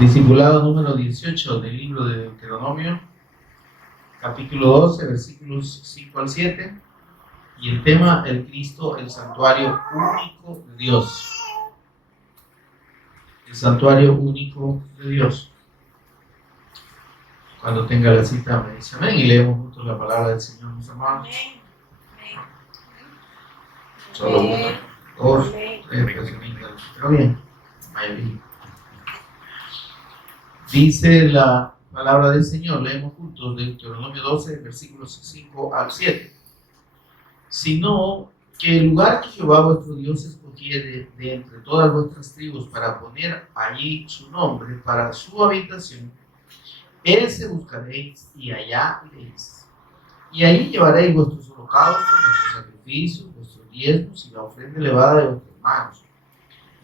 Discipulado número 18 del libro de Deuteronomio, capítulo 12, versículos 5 al 7, y el tema: el Cristo, el santuario único de Dios. El santuario único de Dios. Cuando tenga la cita me dice amén y leemos juntos la palabra del Señor, mis amados. Solo uno, dos, tres personitas, pero bien, mayoría. Dice la palabra del Señor, leemos juntos Deuteronomio 12, versículos 5 al 7. Sino que el lugar que Jehová vuestro Dios escogiere de entre todas vuestras tribus para poner allí su nombre para su habitación, ese buscaréis y allá iréis. Y allí llevaréis vuestros holocaustos, vuestros sacrificios, vuestros diezmos y la ofrenda elevada de vuestras manos,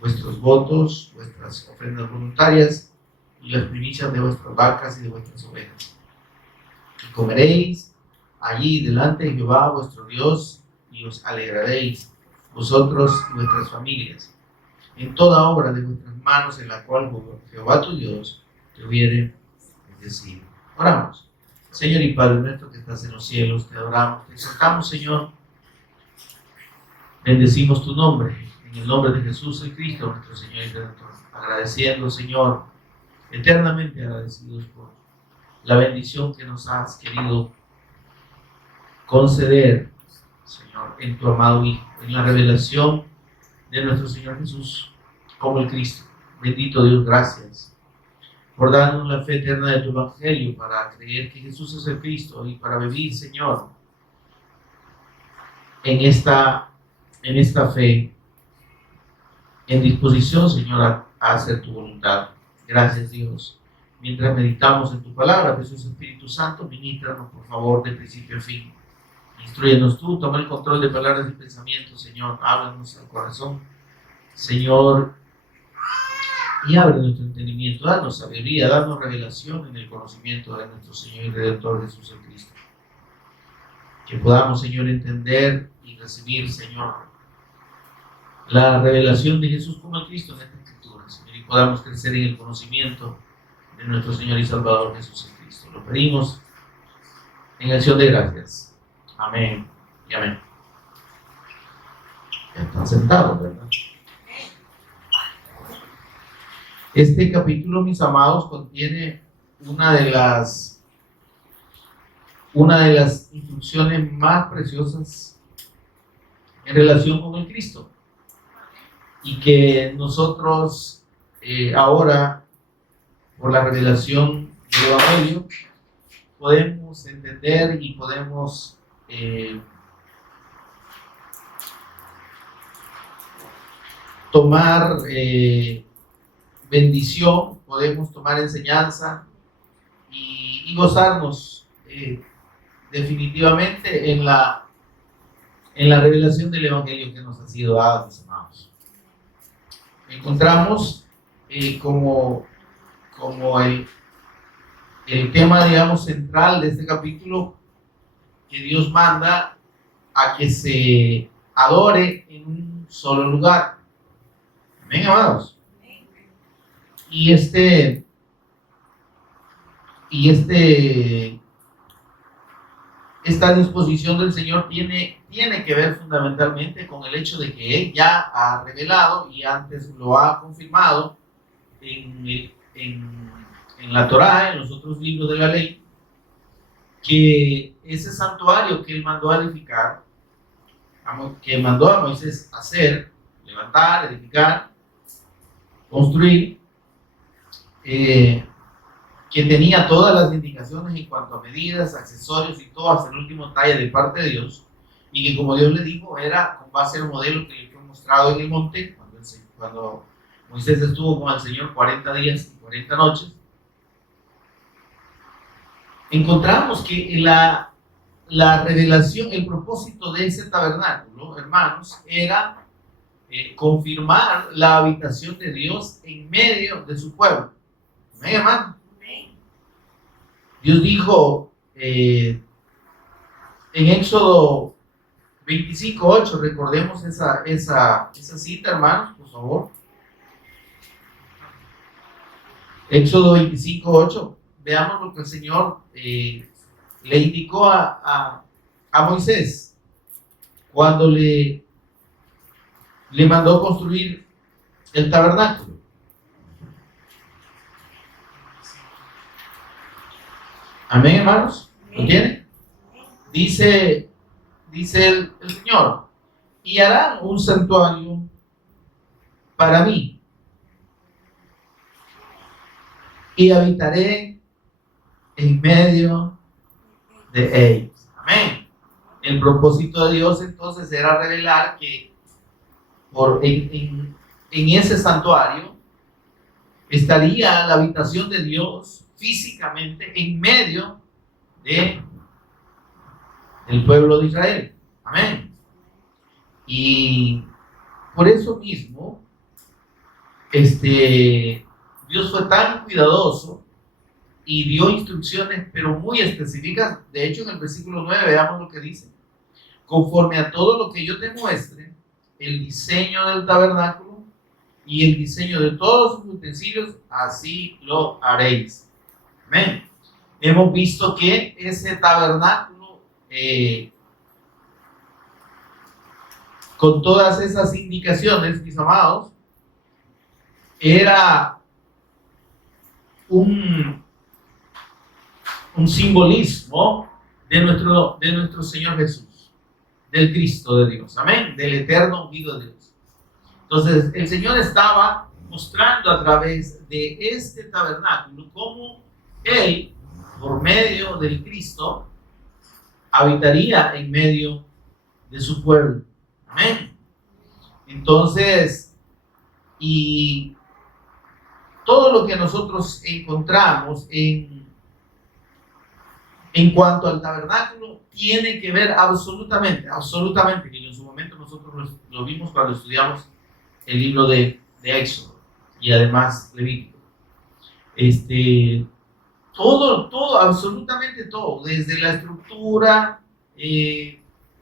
vuestros votos, vuestras ofrendas voluntarias y las primicias de vuestras vacas y de vuestras ovejas. Y comeréis allí delante de Jehová vuestro Dios, y os alegraréis, vosotros y vuestras familias, en toda obra de vuestras manos en la cual Jehová tu Dios te hubiere bendecido. Oramos. Señor y Padre nuestro que estás en los cielos, te adoramos, te exaltamos, Señor. Bendecimos tu nombre, en el nombre de Jesús el Cristo, nuestro Señor y Redentor. Agradeciendo, Señor, eternamente agradecidos por la bendición que nos has querido conceder, Señor, en tu amado Hijo, en la revelación de nuestro Señor Jesús como el Cristo. Bendito Dios, gracias por darnos la fe eterna de tu Evangelio, para creer que Jesús es el Cristo y para vivir, Señor, en esta fe, en disposición, Señor, a hacer tu voluntad. Gracias, Dios. Mientras meditamos en tu palabra, Jesús Espíritu Santo, ministranos, por favor, de principio a fin. Instruyenos tú, toma el control de palabras y pensamientos, Señor. Háblanos al corazón, Señor, y abre nuestro entendimiento. Danos sabiduría, danos revelación en el conocimiento de nuestro Señor y Redentor Jesús el Cristo. Que podamos, Señor, entender y recibir, Señor, la revelación de Jesús como el Cristo en esta escritura, Señor, y podamos crecer en el conocimiento de nuestro Señor y Salvador Jesús el Cristo. Lo pedimos en acción de gracias. Amén y amén. Ya están sentados, ¿verdad? Este capítulo, mis amados, contiene una de las instrucciones más preciosas en relación con el Cristo, y que nosotros ahora, por la revelación del Evangelio, podemos entender y podemos tomar bendición, podemos tomar enseñanza y gozarnos definitivamente en la revelación del Evangelio que nos ha sido dada, mis amados. Encontramos como el tema, digamos, central de este capítulo, que Dios manda a que se adore en un solo lugar. Amén, amados. Y esta disposición del Señor tiene que ver fundamentalmente con el hecho de que Él ya ha revelado y antes lo ha confirmado en la Torá, en los otros libros de la ley, que ese santuario que Él mandó a edificar, que mandó a Moisés hacer, levantar, edificar, construir, que tenía todas las indicaciones en cuanto a medidas, accesorios y todo hasta el último detalle de parte de Dios, y que, como Dios le dijo, era con base al modelo que le fue mostrado en el monte, cuando Moisés estuvo con el Señor 40 días y 40 noches. Encontramos que la revelación, el propósito de ese tabernáculo, hermanos, era confirmar la habitación de Dios en medio de su pueblo. ¿Amén, hermano? Dios dijo en Éxodo 25:8, recordemos esa cita, hermanos, por favor. Éxodo 25:8. Veamos lo que el Señor le indicó a Moisés cuando le mandó construir el tabernáculo. Amén, hermanos. ¿Lo tienen? Dice el Señor: y harán un santuario para mí, y habitaré en medio de ellos. Amén. El propósito de Dios entonces era revelar que en ese santuario estaría la habitación de Dios físicamente en medio de el pueblo de Israel. Amén. Y por eso mismo, Dios fue tan cuidadoso y dio instrucciones, pero muy específicas. De hecho, en el versículo 9, veamos lo que dice: conforme a todo lo que yo te muestre, el diseño del tabernáculo y el diseño de todos sus utensilios, así lo haréis. Amén. Hemos visto que ese tabernáculo, con todas esas indicaciones, mis amados, era un simbolismo de nuestro Señor Jesús, del Cristo de Dios, amén, del eterno ungido de Dios. Entonces, el Señor estaba mostrando a través de este tabernáculo cómo Él, por medio del Cristo, habitaría en medio de su pueblo. Amén. Entonces, y todo lo que nosotros encontramos en cuanto al tabernáculo tiene que ver absolutamente, que en su momento nosotros lo vimos cuando estudiamos el libro de Éxodo y además Levítico. Todo, absolutamente todo, desde la estructura,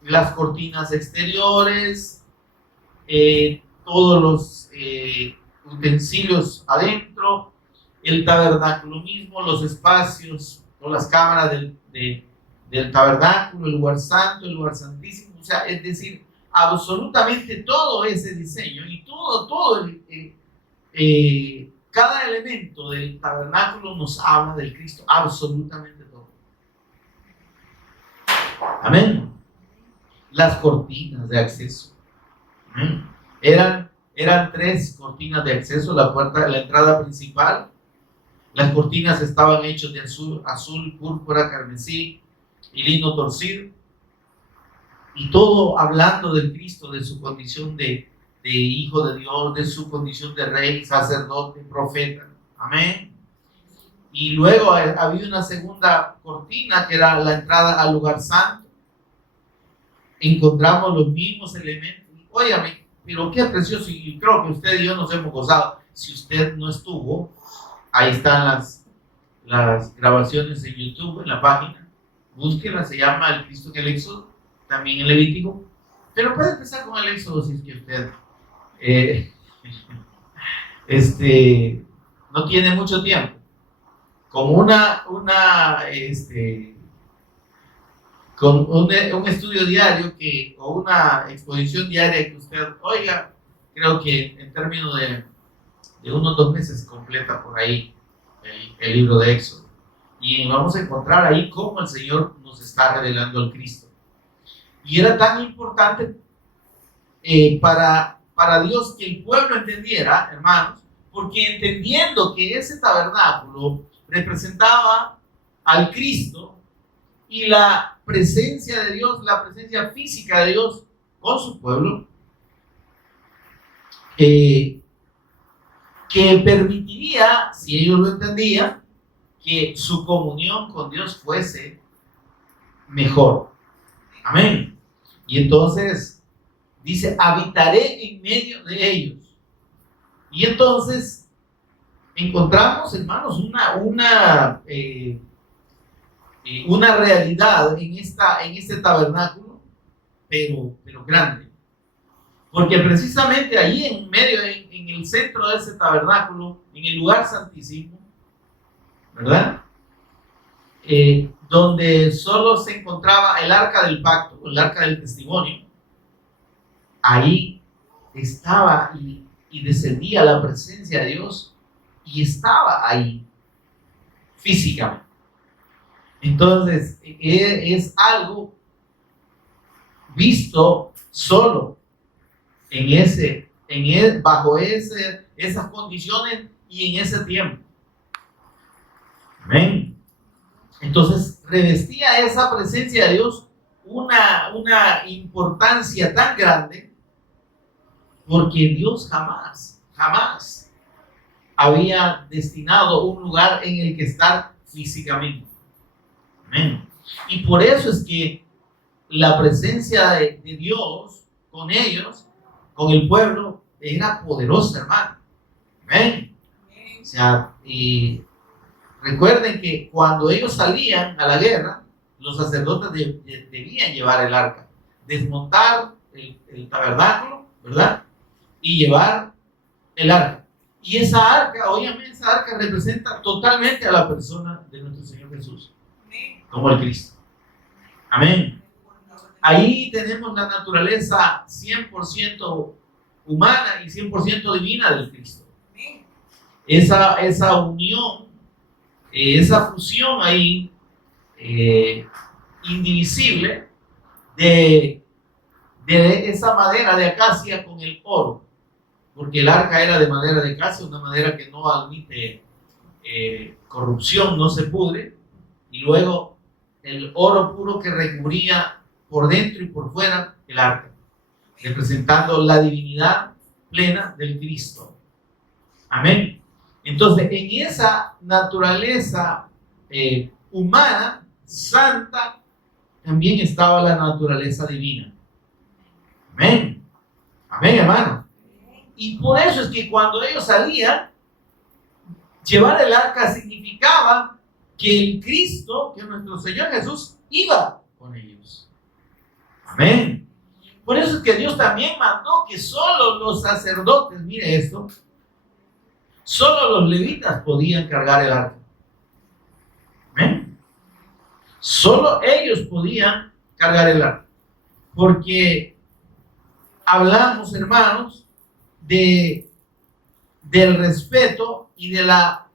las cortinas exteriores, todos los utensilios adentro, el tabernáculo mismo, los espacios o las cámaras del tabernáculo, el lugar santo, el lugar santísimo, o sea, es decir, absolutamente todo ese diseño y todo cada elemento del tabernáculo nos habla del Cristo, absolutamente todo. Amén. Las cortinas de acceso. Amén. Eran 3 cortinas de acceso, la entrada principal. Las cortinas estaban hechas de azul, púrpura, carmesí y lino torcido. Y todo hablando del Cristo, de su condición de hijo de Dios, de su condición de rey, sacerdote, profeta. Amén. Y luego había una segunda cortina que era la entrada al lugar santo. Encontramos los mismos elementos. Óyame, pero qué precioso, y creo que usted y yo nos hemos gozado. Si usted no estuvo, ahí están las grabaciones en YouTube, en la página. Búsquela, se llama El Cristo en el Éxodo, también en Levítico. Pero puede empezar con el Éxodo si es que usted no tiene mucho tiempo. Como con un estudio diario o una exposición diaria que usted oiga, creo que en términos de unos 2 meses completa por ahí el libro de Éxodo. Y vamos a encontrar ahí cómo el Señor nos está revelando al Cristo. Y era tan importante para Dios que el pueblo entendiera, hermanos, porque entendiendo que ese tabernáculo representaba al Cristo y la presencia de Dios, la presencia física de Dios con su pueblo, que permitiría, si ellos lo entendían, que su comunión con Dios fuese mejor. Amén. Y entonces dice: habitaré en medio de ellos. Y entonces encontramos, hermanos, una realidad en este tabernáculo, pero grande. Porque precisamente ahí en medio, en el centro de ese tabernáculo, en el lugar santísimo, ¿verdad? Donde solo se encontraba el arca del pacto, el arca del testimonio. Ahí estaba y descendía la presencia de Dios y estaba ahí físicamente. Entonces, es algo visto solo bajo esas condiciones y en ese tiempo. Amén. Entonces, revestía esa presencia de Dios una importancia tan grande, porque Dios jamás había destinado un lugar en el que estar físicamente. Amén. Y por eso es que la presencia de Dios con ellos, con el pueblo, era poderosa, hermano. Amén. O sea, y recuerden que cuando ellos salían a la guerra, los sacerdotes debían llevar el arca, desmontar el tabernáculo, ¿verdad? Y llevar el arca. Y esa arca, obviamente, esa arca representa totalmente a la persona de nuestro Señor Jesús, como el Cristo. Amén. Ahí tenemos la naturaleza 100% humana y 100% divina del Cristo. Esa unión, esa fusión ahí, indivisible, de esa madera de acacia con el oro, porque el arca era de madera de acacia, una madera que no admite corrupción, no se pudre, y luego el oro puro que recubría por dentro y por fuera el arca, representando la divinidad plena del Cristo. Amén. Entonces, en esa naturaleza humana, santa, también estaba la naturaleza divina. Amén. Amén, hermano. Y por eso es que cuando ellos salían, llevar el arca significaba que el Cristo, que nuestro Señor Jesús, iba con ellos. Amén. Por eso es que Dios también mandó que solo los sacerdotes, mire esto, solo los levitas podían cargar el arca. Amén. Solo ellos podían cargar el arca. Porque hablamos, hermanos, del respeto y de la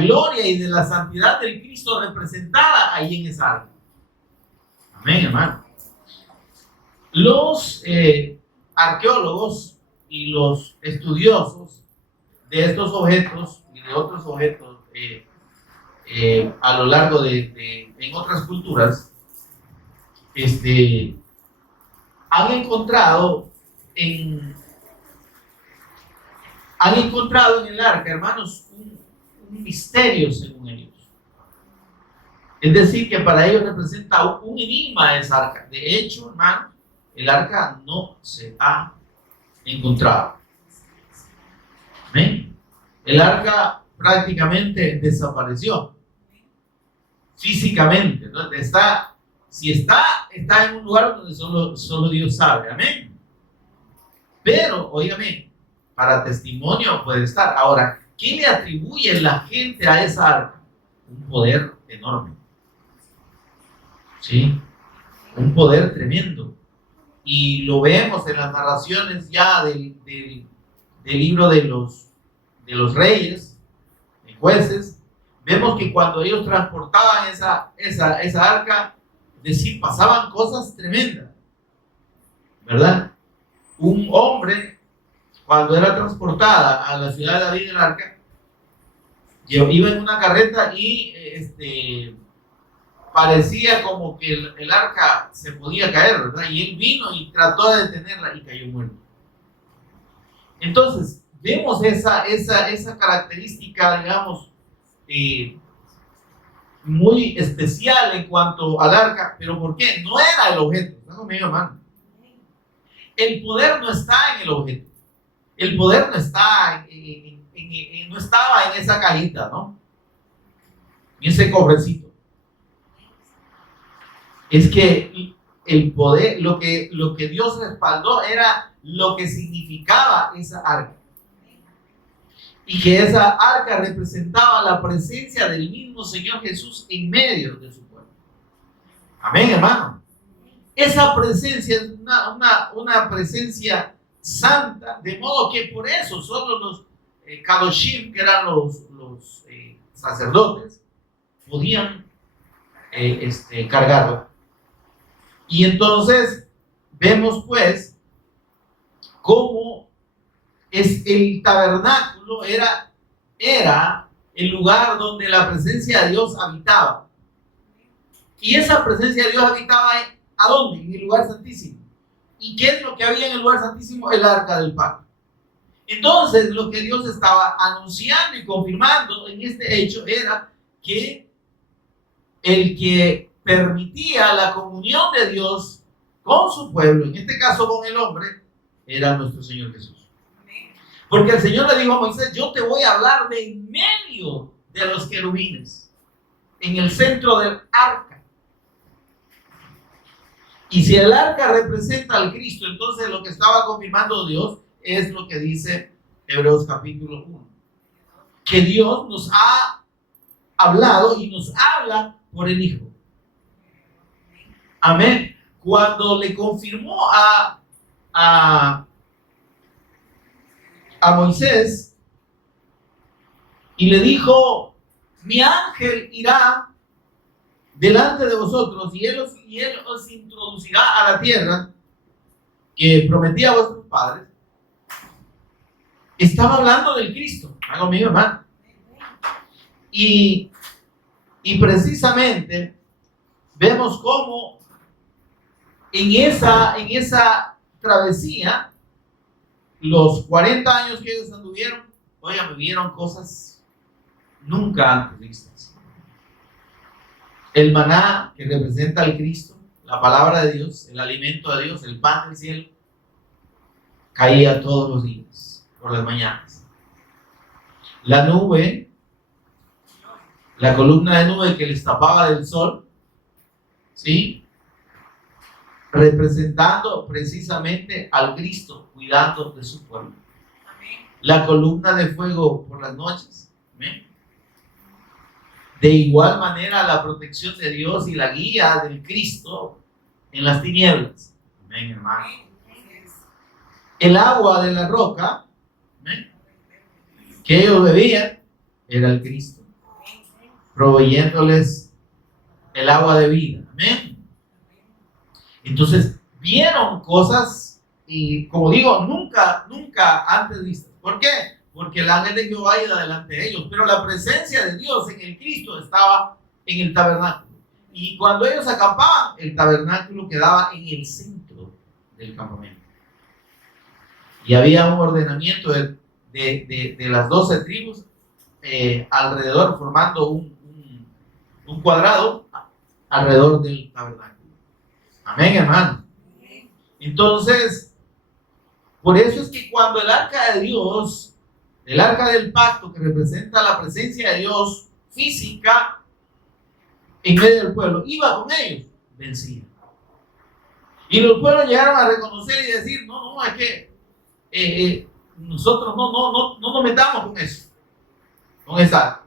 gloria y de la santidad del Cristo representada ahí en esa arca. Amén, hermano. Los arqueólogos y los estudiosos de estos objetos y de otros objetos a lo largo en otras culturas, han encontrado en el arca, hermanos, un misterio según ellos. Es decir, que para ellos representa un enigma esa arca. De hecho, hermanos, el arca no se ha encontrado. ¿Amén? El arca prácticamente desapareció físicamente, ¿no? Si está en un lugar donde solo Dios sabe. Amén. Pero, óigame, para testimonio puede estar. Ahora, ¿qué le atribuye la gente a esa arca? Un poder enorme. ¿Sí? Un poder tremendo. Y lo vemos en las narraciones ya del libro de los reyes, de jueces. Vemos que cuando ellos transportaban esa arca, es decir, pasaban cosas tremendas, ¿verdad? Un hombre, cuando era transportada a la ciudad de David el arca, iba en una carreta y parecía como que el arca se podía caer, ¿verdad? Y él vino y trató de detenerla y cayó muerto. Entonces, vemos esa característica, digamos, muy especial en cuanto al arca. ¿Pero por qué? No era el objeto. ¿Está conmigo, hermano? El poder no está en el objeto. El poder no está no estaba en esa cajita, ¿no? En ese cofrecito. Es que el poder, lo que Dios respaldó era lo que significaba esa arca. y que esa arca representaba la presencia del mismo Señor Jesús en medio de su pueblo. Amén, hermano. Esa presencia es una presencia santa, de modo que por eso solo los Kadoshim, que eran los sacerdotes, podían cargarla. Y entonces vemos pues cómo es el tabernáculo era el lugar donde la presencia de Dios habitaba. Y esa presencia de Dios habitaba ¿a dónde? En el lugar santísimo. ¿Y qué es lo que había en el lugar santísimo? El arca del pacto. Entonces lo que Dios estaba anunciando y confirmando en este hecho era que el que permitía la comunión de Dios con su pueblo, en este caso con el hombre, era nuestro Señor Jesús. Porque el Señor le dijo a Moisés: yo te voy a hablar de en medio de los querubines, en el centro del arca. Y si el arca representa al Cristo, entonces lo que estaba confirmando Dios es lo que dice Hebreos capítulo 1, que Dios nos ha hablado y nos habla por el Hijo. Amén. Cuando le confirmó a Moisés y le dijo: mi ángel irá delante de vosotros y él os introducirá a la tierra que prometía a vuestros padres, estaba hablando del Cristo. Hago mío, hermano. Y precisamente vemos cómo en esa travesía, los 40 años que ellos anduvieron, oigan, vivieron cosas nunca antes vistas. El maná, que representa al Cristo, la palabra de Dios, el alimento de Dios, el pan del cielo, caía todos los días, por las mañanas. La nube, la columna de nube que les tapaba del sol, ¿sí?, representando precisamente al Cristo, cuidando de su pueblo. La columna de fuego por las noches. ¿Amén? De igual manera, la protección de Dios y la guía del Cristo en las tinieblas. Amén, hermano. El agua de la roca, ¿amén?, que ellos bebían, era el Cristo, proveyéndoles el agua de vida. Amén. Entonces, vieron cosas, y como digo, nunca antes vistas. ¿Por qué? Porque el ángel de Jehová iba delante de ellos, pero la presencia de Dios en el Cristo estaba en el tabernáculo. Y cuando ellos acampaban, el tabernáculo quedaba en el centro del campamento. Y había un ordenamiento de las 12 tribus alrededor, formando un cuadrado alrededor del tabernáculo. Amén, hermano. Entonces, por eso es que cuando el arca de Dios, el arca del pacto, que representa la presencia de Dios física en medio del pueblo, iba con ellos, vencía. Y los pueblos llegaron a reconocer y decir: no, es que nosotros no nos metamos con eso, con esa arca,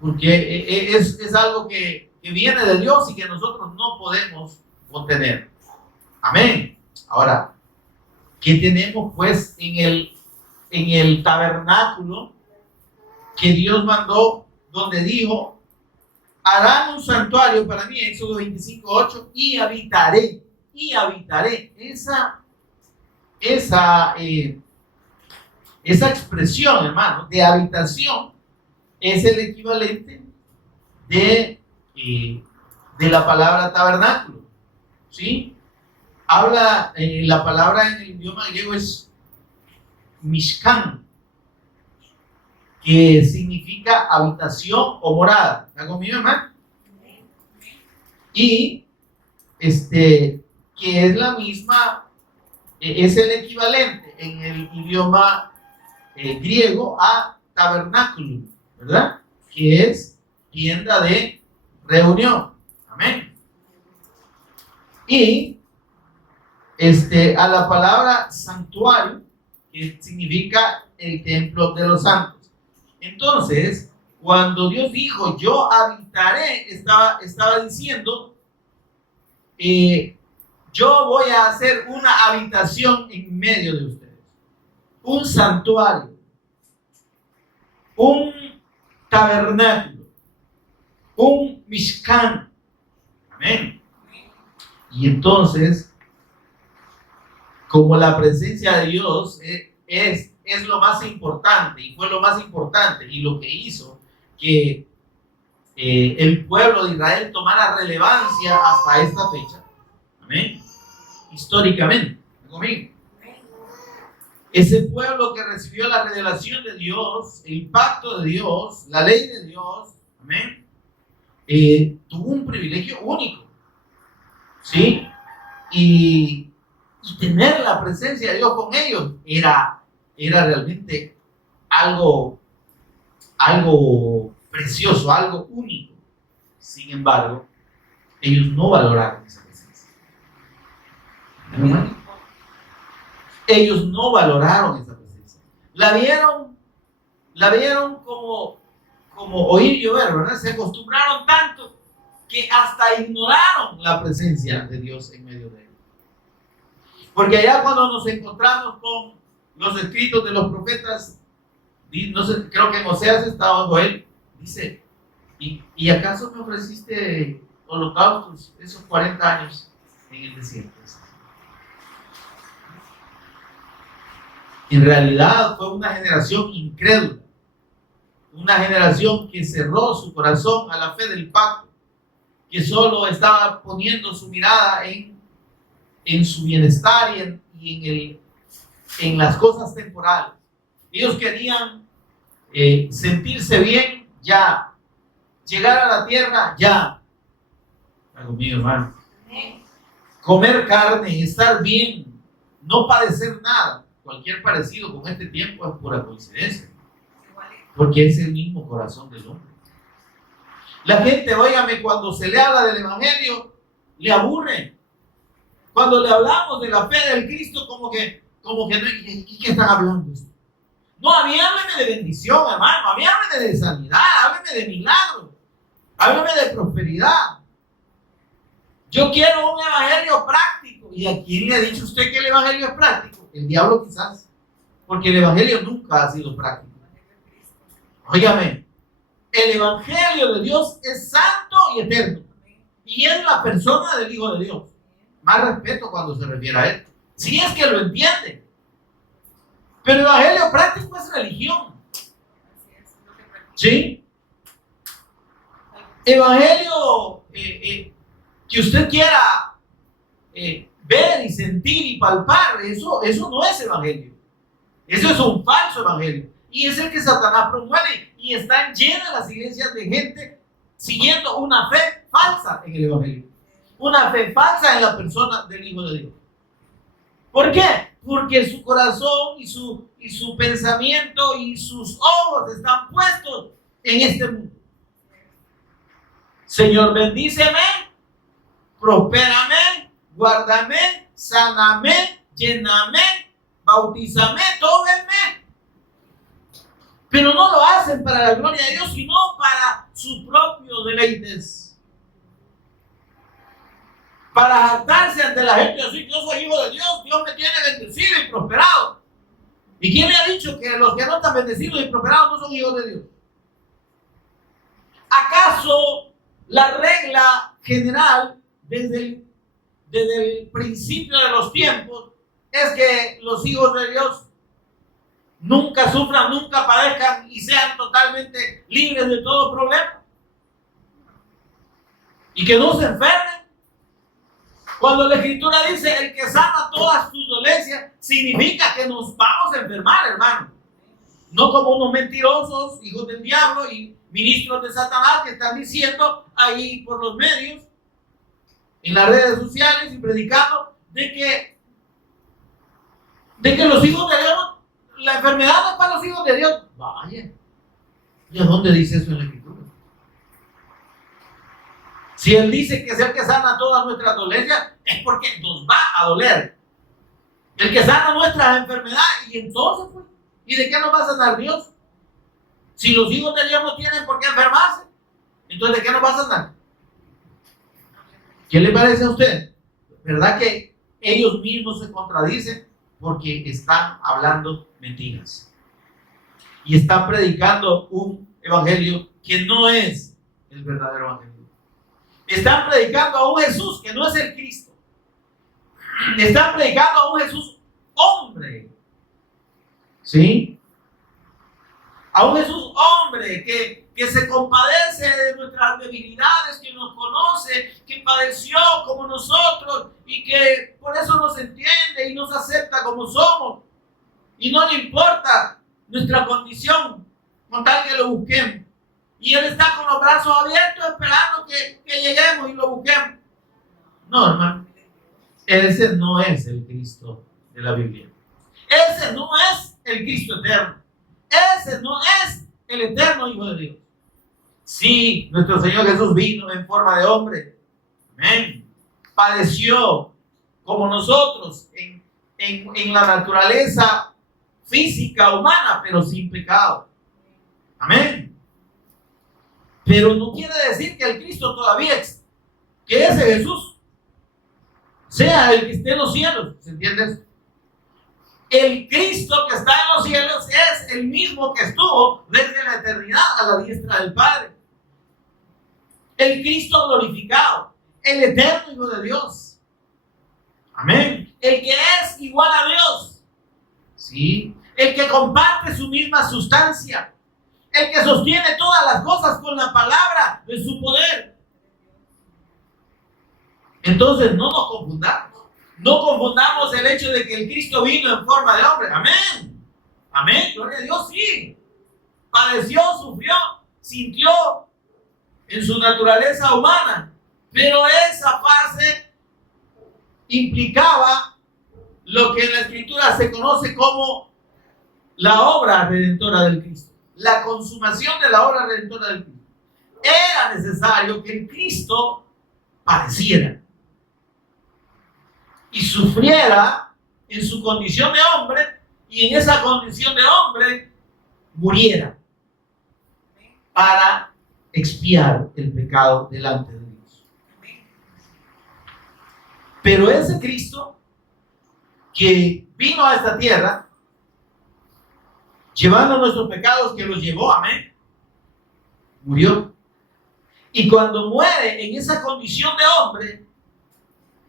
porque es algo que viene de Dios y que nosotros no podemos contener. Amén. Ahora, ¿qué tenemos pues en el tabernáculo que Dios mandó, donde dijo: harán un santuario para mí, Éxodo 25:8, y habitaré? Esa expresión, hermano, de habitación es el equivalente de la palabra tabernáculo, ¿sí? Habla, la palabra en el idioma griego es mishkan, que significa habitación o morada. ¿Está conmigo, hermano? Y que es la misma, es el equivalente en el idioma griego a tabernáculo, ¿verdad? Que es tienda de reunión. Amén. Y a la palabra santuario, que significa el templo de los santos. Entonces, cuando Dios dijo, yo habitaré, estaba diciendo, yo voy a hacer una habitación en medio de ustedes, un santuario, un tabernáculo, un mishkan. Amén. Y entonces, como la presencia de Dios es lo más importante, y fue lo más importante, y lo que hizo que el pueblo de Israel tomara relevancia hasta esta fecha. Amén. Históricamente, conmigo. Ese pueblo que recibió la revelación de Dios, el pacto de Dios, la ley de Dios, amén, tuvo un privilegio único, ¿sí? Y tener la presencia de Dios con ellos era realmente algo precioso, algo único. Sin embargo, ellos no valoraron esa presencia. ¿Amén? Ellos no valoraron esa presencia. La vieron como oír llover, ¿verdad? Se acostumbraron tanto que hasta ignoraron la presencia de Dios en medio de ellos. Porque allá cuando nos encontramos con los escritos de los profetas, no sé, creo que en Oseas estaba Joel, dice, ¿y acaso me ofreciste holocaustos esos 40 años en el desierto? En realidad fue una generación incrédula, una generación que cerró su corazón a la fe del pacto, que solo estaba poniendo su mirada en su bienestar y en las cosas temporales. Ellos querían sentirse bien ya, llegar a la tierra ya. Está conmigo, hermano. Comer carne, estar bien, no padecer nada. Cualquier parecido con este tiempo es pura coincidencia, porque es el mismo corazón del hombre. La gente, óigame, cuando se le habla del evangelio, le aburre. Cuando le hablamos de la fe del Cristo, como que no, ¿y qué están hablando? No, a mí hábleme de bendición, hermano, a mí hábleme de sanidad, hábleme de milagros, hábleme de prosperidad. Yo quiero un evangelio práctico. ¿Y a quién le ha dicho usted que el evangelio es práctico? El diablo quizás, porque el evangelio nunca ha sido práctico. Óigame, el evangelio de Dios es santo y eterno, y es la persona del Hijo de Dios. Más respeto cuando se refiere a él, si es que lo entiende. Pero el evangelio práctico es religión. ¿Sí? Evangelio que usted quiera ver y sentir y palpar, eso no es evangelio. Eso es un falso evangelio. Y es el que Satanás promueve, y están llenas las iglesias de gente siguiendo una fe falsa en el evangelio. Una fe falsa en la persona del Hijo de Dios. ¿Por qué? Porque su corazón y su pensamiento y sus ojos están puestos en este mundo. Señor, bendíceme, prospérame, guárdame, sáname, lléname, bautízame, tómeme. Pero no lo hacen para la gloria de Dios, sino para sus propios deleites. Para jactarse ante la gente, decir, yo soy hijo de Dios, Dios me tiene bendecido y prosperado. ¿Y quién le ha dicho que los que no están bendecidos y prosperados no son hijos de Dios? ¿Acaso la regla general desde el principio de los tiempos es que los hijos de Dios nunca sufran, nunca padezcan y sean totalmente libres de todo problema? Y que no se enfermen. Cuando la Escritura dice el que sana todas sus dolencias, significa que nos vamos a enfermar, hermano. No como unos mentirosos, hijos del diablo y ministros de Satanás que están diciendo ahí por los medios, en las redes sociales y predicando de que los hijos de Dios, la enfermedad no es para los hijos de Dios. Vaya, ¿y a dónde dice eso en la Escritura? Si Él dice que es el que sana todas nuestras dolencias, es porque nos va a doler. El que sana nuestras enfermedades, y entonces, pues, ¿y de qué nos va a sanar Dios? Si los hijos de Dios no tienen por qué enfermarse, entonces ¿de qué nos vas a andar? ¿Qué le parece a usted? ¿Verdad que ellos mismos se contradicen? Porque están hablando mentiras. Y están predicando un evangelio que no es el verdadero evangelio. Están predicando a un Jesús que no es el Cristo. Están predicando a un Jesús hombre. ¿Sí? A un Jesús hombre que se compadece de nuestras debilidades, que nos conoce, que padeció como nosotros y que por eso nos entiende y nos acepta como somos. Y no le importa nuestra condición con tal que lo busquemos. Y Él está con los brazos abiertos esperando que lleguemos y lo busquemos. No, hermano. Ese no es el Cristo de la Biblia. Ese no es el Cristo eterno. Ese no es el eterno Hijo de Dios. Sí, nuestro Señor Jesús vino en forma de hombre. Amén. Padeció como nosotros en la naturaleza física humana, pero sin pecado. Amén. Pero no quiere decir que el Cristo todavía que ese Jesús sea el que esté en los cielos. ¿Se entiende eso? El Cristo que está en los cielos es el mismo que estuvo desde la eternidad a la diestra del Padre. El Cristo glorificado, el eterno Hijo de Dios. Amén. El que es igual a Dios. Sí. El que comparte su misma sustancia. El que sostiene todas las cosas con la palabra de su poder. Entonces no nos confundamos. No confundamos el hecho de que el Cristo vino en forma de hombre. Amén. Amén. Gloria a Dios, sí. Padeció, sufrió, sintió en su naturaleza humana. Pero esa fase implicaba lo que en la Escritura se conoce como la obra redentora del Cristo. La consumación de la obra redentora del Cristo. Era necesario que el Cristo padeciera y sufriera en su condición de hombre, y en esa condición de hombre muriera para expiar el pecado delante de Dios. Pero ese Cristo que vino a esta tierra llevando nuestros pecados, que los llevó, amén, murió. Y cuando muere en esa condición de hombre,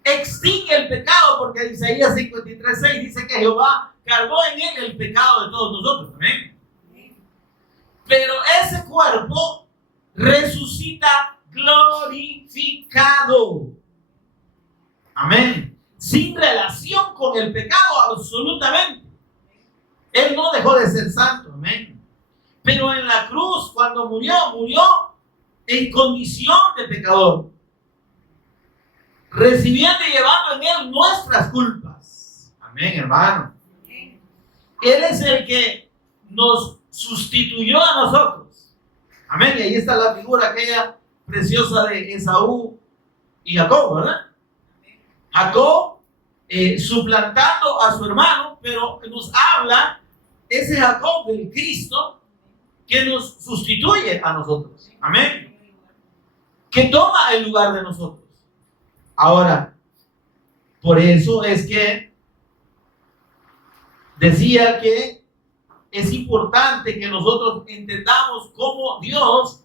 extingue el pecado, porque Isaías 53:6 dice que Jehová cargó en él el pecado de todos nosotros. Amén. Pero ese cuerpo resucita glorificado. Amén. Sin relación con el pecado absolutamente. Él no dejó de ser santo. Amén. Pero en la cruz, cuando murió en condición de pecador, recibiendo y llevando en él nuestras culpas. Amén, hermano. Él es el que nos sustituyó a nosotros. Amén. Y ahí está la figura aquella preciosa de Esaú y Jacob, ¿verdad? Jacob suplantando a su hermano, pero nos habla ese Jacob del Cristo que nos sustituye a nosotros. Amén. Que toma el lugar de nosotros. Ahora, por eso es que decía que es importante que nosotros entendamos cómo Dios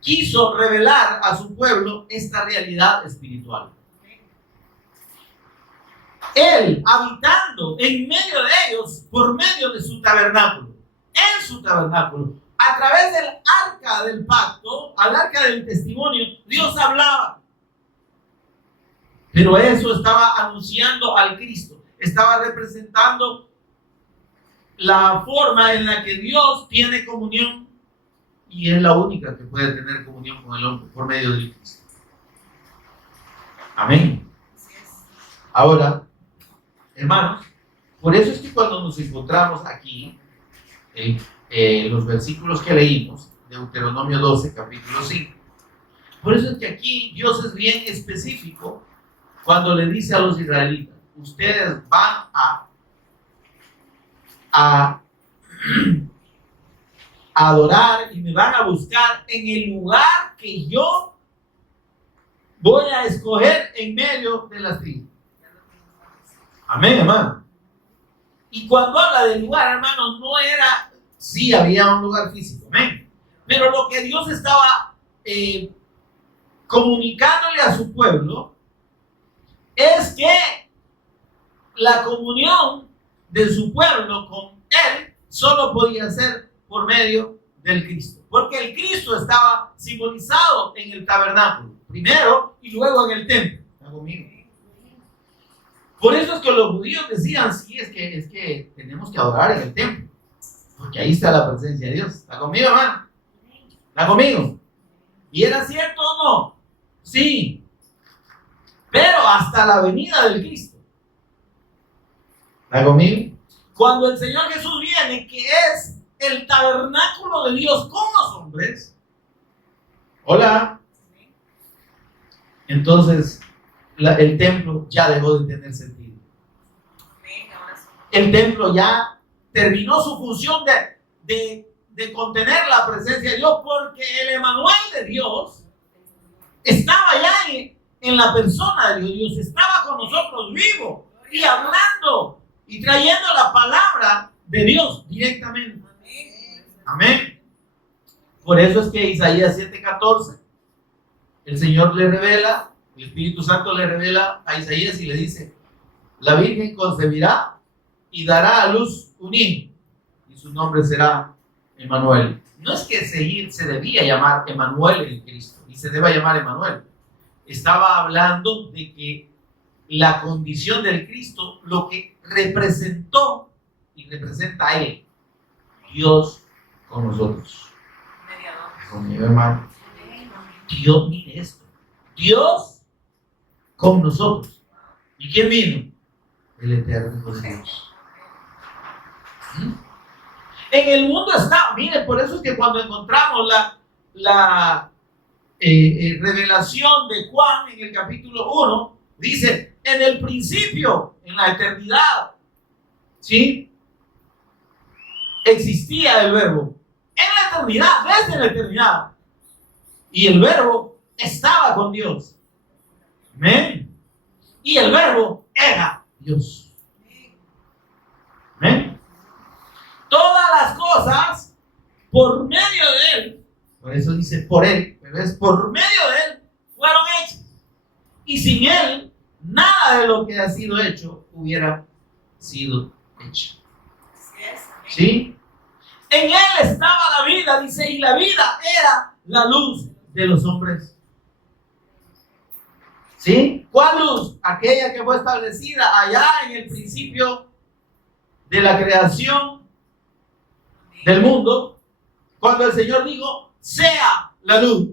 quiso revelar a su pueblo esta realidad espiritual. Él habitando en medio de ellos por medio de su tabernáculo, en su tabernáculo, a través del arca del pacto, al arca del testimonio, Dios hablaba. Pero eso estaba anunciando al Cristo, estaba representando la forma en la que Dios tiene comunión y es la única que puede tener comunión con el hombre por medio del Cristo. Amén. Ahora, hermanos, por eso es que cuando nos encontramos aquí, los versículos que leímos, Deuteronomio 12, capítulo 5, por eso es que aquí Dios es bien específico cuando le dice a los israelitas, ustedes van a a adorar y me van a buscar en el lugar que yo voy a escoger en medio de las tribus. Amén, hermano. Y cuando habla del lugar, hermano, no era, sí había un lugar físico, amén. Pero lo que Dios estaba comunicándole a su pueblo es que la comunión de su pueblo con Él solo podía ser por medio del Cristo. Porque el Cristo estaba simbolizado en el tabernáculo, primero y luego en el templo. ¿Está conmigo? Por eso es que los judíos decían, sí, es que tenemos que adorar en el templo, porque ahí está la presencia de Dios. ¿Está conmigo, hermano? ¿Está conmigo? ¿Y era cierto o no? Sí. Pero hasta la venida del Cristo. ¿Está conmigo? Cuando el Señor Jesús viene, que es el tabernáculo de Dios con los hombres. Hola. Entonces, el templo ya dejó de tener sentido. El templo ya terminó su función de contener la presencia de Dios, porque el Emmanuel de Dios estaba ya en la persona de Dios. Dios estaba con nosotros vivo y hablando y trayendo la palabra de Dios directamente. Amén. Por eso es que Isaías 7:14, el Señor le revela, el Espíritu Santo le revela a Isaías y le dice: la Virgen concebirá y dará a luz un hijo, y su nombre será Emmanuel. No es que se debía llamar Emmanuel el Cristo, y se deba llamar Emmanuel. Estaba hablando de que la condición del Cristo, lo que representó y representa a Él, Dios con nosotros. Conmigo, hermano. Dios, mire esto. Dios con nosotros. ¿Y quién vino? El eterno Dios. En el mundo está, mire, por eso es que cuando encontramos la revelación de Juan en el capítulo 1, dice: en el principio, en la eternidad, ¿sí?, existía el verbo. En la eternidad, desde la eternidad. Y el verbo estaba con Dios. Amén. Y el verbo era Dios. Amén. Todas las cosas por medio de Él, por eso dice por Él, pero es por medio de Él, fueron hechas. Y sin Él, nada de lo que ha sido hecho hubiera sido hecho. ¿Sí? En Él estaba la vida, dice, y la vida era la luz de los hombres. ¿Sí? ¿Cuál luz? Aquella que fue establecida allá en el principio de la creación del mundo, cuando el Señor dijo: sea la luz.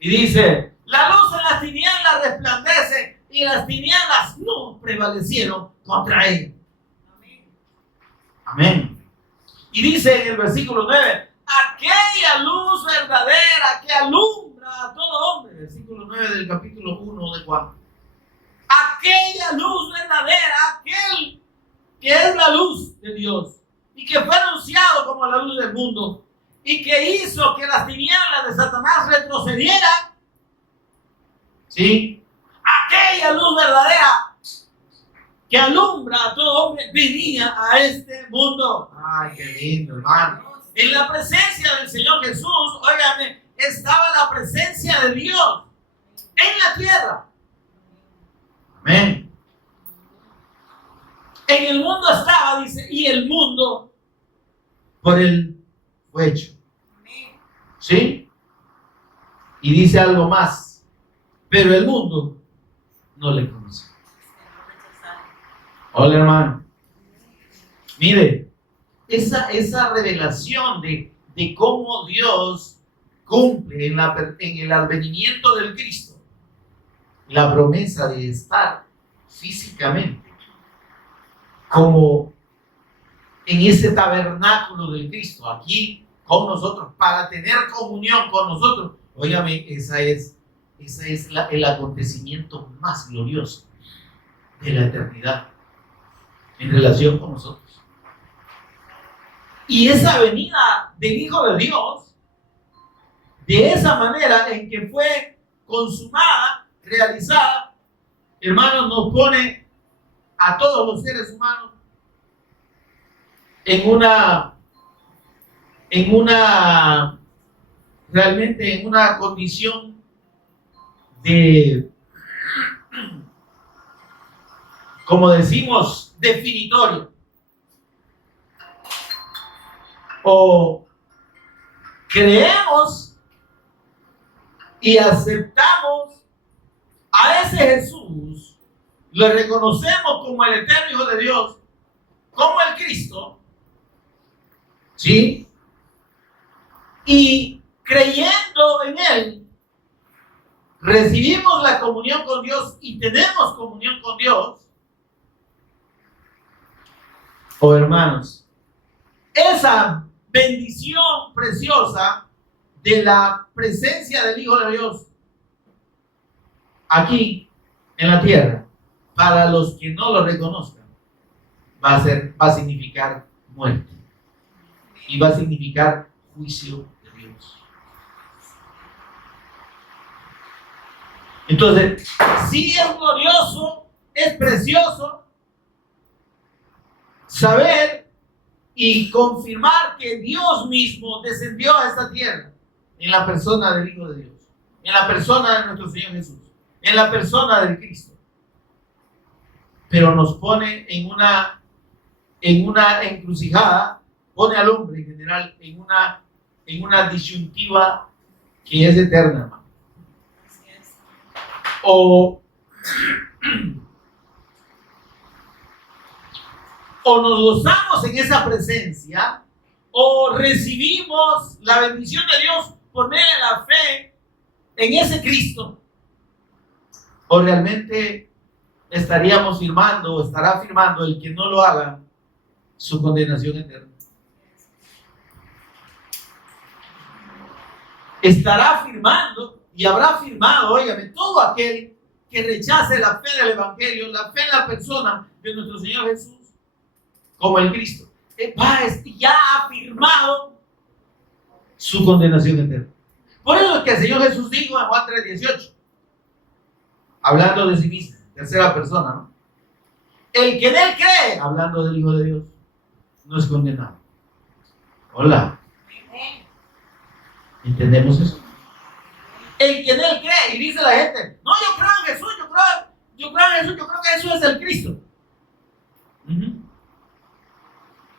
Y dice: la luz en las tinieblas resplandece, y las tinieblas no prevalecieron contra ella. Amén. Y dice en el versículo 9: aquella luz verdadera que alumbra a todo hombre. Versículo 9 del capítulo 1 de Juan. Aquella luz verdadera, aquel que es la luz de Dios y que fue anunciado como la luz del mundo y que hizo que las tinieblas de Satanás retrocedieran. ¿Sí? Aquella luz verdadera que alumbra a todo hombre venía a este mundo. Ay, qué lindo, hermano. En la presencia del Señor Jesús, óigame, estaba la presencia de Dios en la tierra. Amén. En el mundo estaba, dice, y el mundo por Él fue hecho. ¿Sí? Y dice algo más: pero el mundo no le conoce. Hola, hermano. Mire, esa revelación de cómo Dios cumple en el advenimiento del Cristo la promesa de estar físicamente como en ese tabernáculo del Cristo, aquí con nosotros, para tener comunión con nosotros. Óigame, ese es el acontecimiento más glorioso de la eternidad en relación con nosotros. Y esa venida del Hijo de Dios, de esa manera en que fue consumada, realizada, hermanos, nos pone a todos los seres humanos realmente en una condición de, como decimos, definitoria. O creemos y aceptamos a ese Jesús, lo reconocemos como el eterno Hijo de Dios, como el Cristo, ¿sí? Y creyendo en Él, recibimos la comunión con Dios y tenemos comunión con Dios. Oh, hermanos, esa bendición preciosa de la presencia del Hijo de Dios aquí en la tierra, para los que no lo reconozcan, va a significar muerte y va a significar juicio de Dios. Entonces, sí es glorioso, es precioso saber y confirmar que Dios mismo descendió a esta tierra en la persona del Hijo de Dios, en la persona de nuestro Señor Jesús, en la persona del Cristo. Pero nos pone en una encrucijada, pone al hombre en general en una disyuntiva que es eterna, hermano. O nos gozamos en esa presencia, o recibimos la bendición de Dios por medio de la fe en ese Cristo, o realmente estaríamos firmando, o estará firmando el que no lo haga, su condenación eterna. Estará firmando y habrá firmado, óigame, todo aquel que rechace la fe del Evangelio, la fe en la persona de nuestro Señor Jesús, como el Cristo, ya ha firmado su condenación eterna. Por eso es que el Señor Jesús dijo en Juan 3:18, hablando de sí mismo, tercera persona, ¿no? El que en Él cree, hablando del Hijo de Dios, no es condenado. Hola. ¿Entendemos eso? El que en Él cree, y dice la gente, no, yo creo en Jesús, yo creo en Jesús, yo creo que Jesús es el Cristo.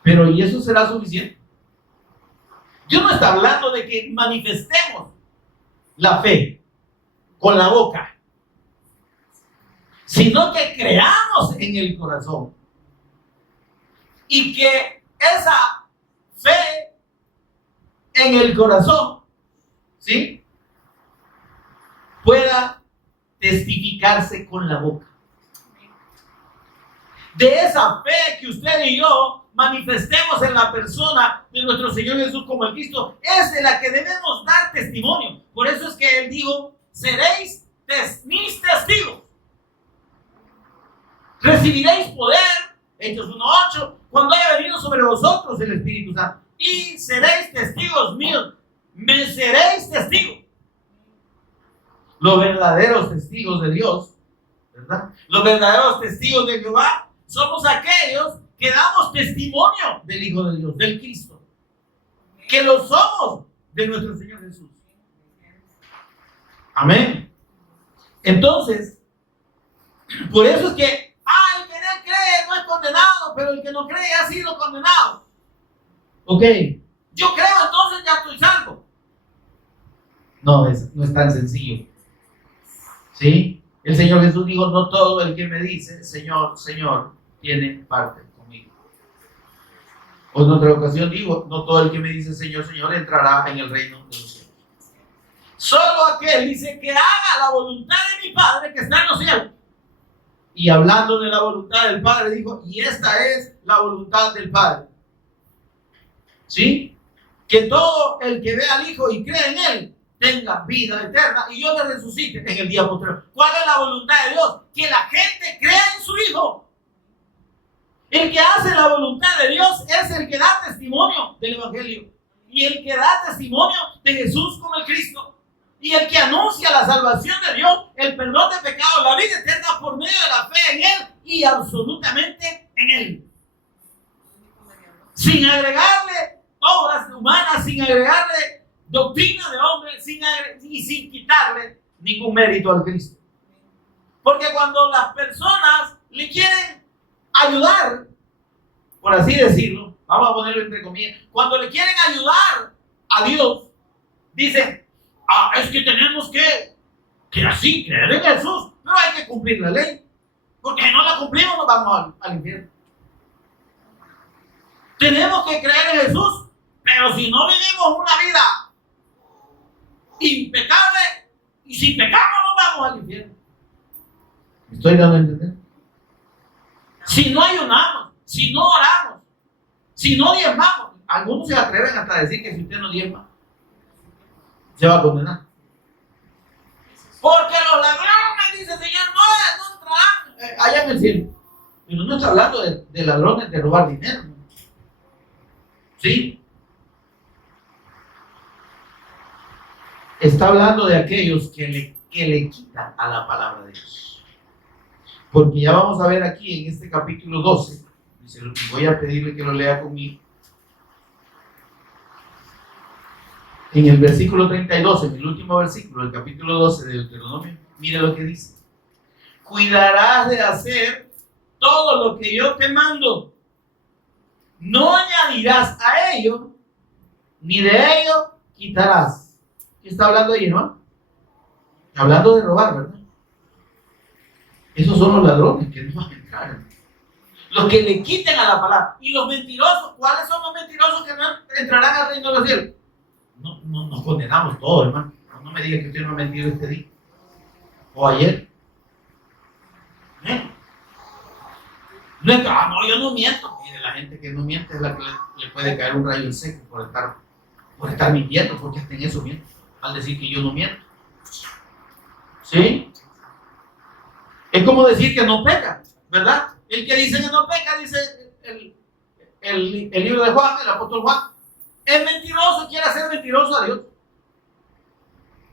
Pero ¿y eso será suficiente? Dios no está hablando de que manifestemos la fe con la boca, sino que creamos en el corazón y que esa fe en el corazón, ¿sí?, pueda testificarse con la boca. De esa fe que usted y yo manifestemos en la persona de nuestro Señor Jesús como el Cristo, es de la que debemos dar testimonio. Por eso es que Él dijo, seréis mis testigos. Recibiréis poder, Hechos 1:8, cuando haya venido sobre vosotros el Espíritu Santo. Y seréis testigos míos. Me seréis testigos. Los verdaderos testigos de Dios, ¿verdad? Los verdaderos testigos de Jehová somos aquellos que damos testimonio del Hijo de Dios, del Cristo, que lo somos de nuestro Señor Jesús. Amén. Entonces, por eso es que el que en Él cree no es condenado, pero el que no cree ha sido condenado. Ok, yo creo, entonces ya estoy salvo. No es tan sencillo. ¿Sí? El Señor Jesús dijo, no todo el que me dice, Señor, Señor, tiene parte conmigo. O en otra ocasión digo, no todo el que me dice, Señor, Señor, entrará en el reino de los cielos. Solo aquel, dice, que haga la voluntad de mi Padre que está en los cielos. Y hablando de la voluntad del Padre, dijo, y esta es la voluntad del Padre. ¿Sí? Que todo el que ve al Hijo y cree en Él tenga vida eterna y yo le resucite en el día posterior. ¿Cuál es la voluntad de Dios? Que la gente crea en su Hijo. El que hace la voluntad de Dios es el que da testimonio del Evangelio. Y el que da testimonio de Jesús como el Cristo. Y el que anuncia la salvación de Dios, el perdón de pecados, la vida eterna por medio de la fe en Él y absolutamente en Él. Sin agregarle obras humanas, sin agregarle doctrina de hombres y sin quitarle ningún mérito al Cristo. Porque cuando las personas le quieren ayudar, por así decirlo, vamos a ponerlo entre comillas, cuando le quieren ayudar a Dios, dicen, es que tenemos que así creer en Jesús, pero hay que cumplir la ley, porque si no la cumplimos nos vamos al infierno. Tenemos que creer en Jesús, pero si no vivimos una vida impecable y si pecamos nos vamos al infierno. ¿Estoy dando a entender? Si no ayunamos, si no oramos, si no diezmamos, algunos se atreven hasta a decir que si usted no diezma, se va a condenar. Porque los ladrones, dice el Señor, no entrarán allá en el cielo. Pero no está hablando de ladrones de robar dinero. ¿Sí? Está hablando de aquellos que le quitan a la palabra de Dios. Porque ya vamos a ver aquí en este capítulo 12, voy a pedirle que lo lea conmigo. En el versículo 32, en el último versículo del capítulo 12 de Deuteronomio, mire lo que dice. Cuidarás de hacer todo lo que yo te mando. No añadirás a ello, ni de ello quitarás. ¿Qué está hablando ahí, no? Hablando de robar, ¿verdad? Esos son los ladrones que no van a entrar. Los que le quiten a la palabra. Y los mentirosos, ¿cuáles son los mentirosos que no entrarán al reino de los cielos? No, nos condenamos todos, hermano. No me diga que usted no ha mentido este día. O ayer. No, yo no miento. Mire, la gente que no miente es la que le puede caer un rayo en seco por estar mintiendo, porque hasta en eso miente. Al decir que yo no miento. ¿Sí? Es como decir que no peca, ¿verdad? El que dice que no peca, dice el libro de Juan, el apóstol Juan, es mentiroso, quiere hacer mentiroso a Dios.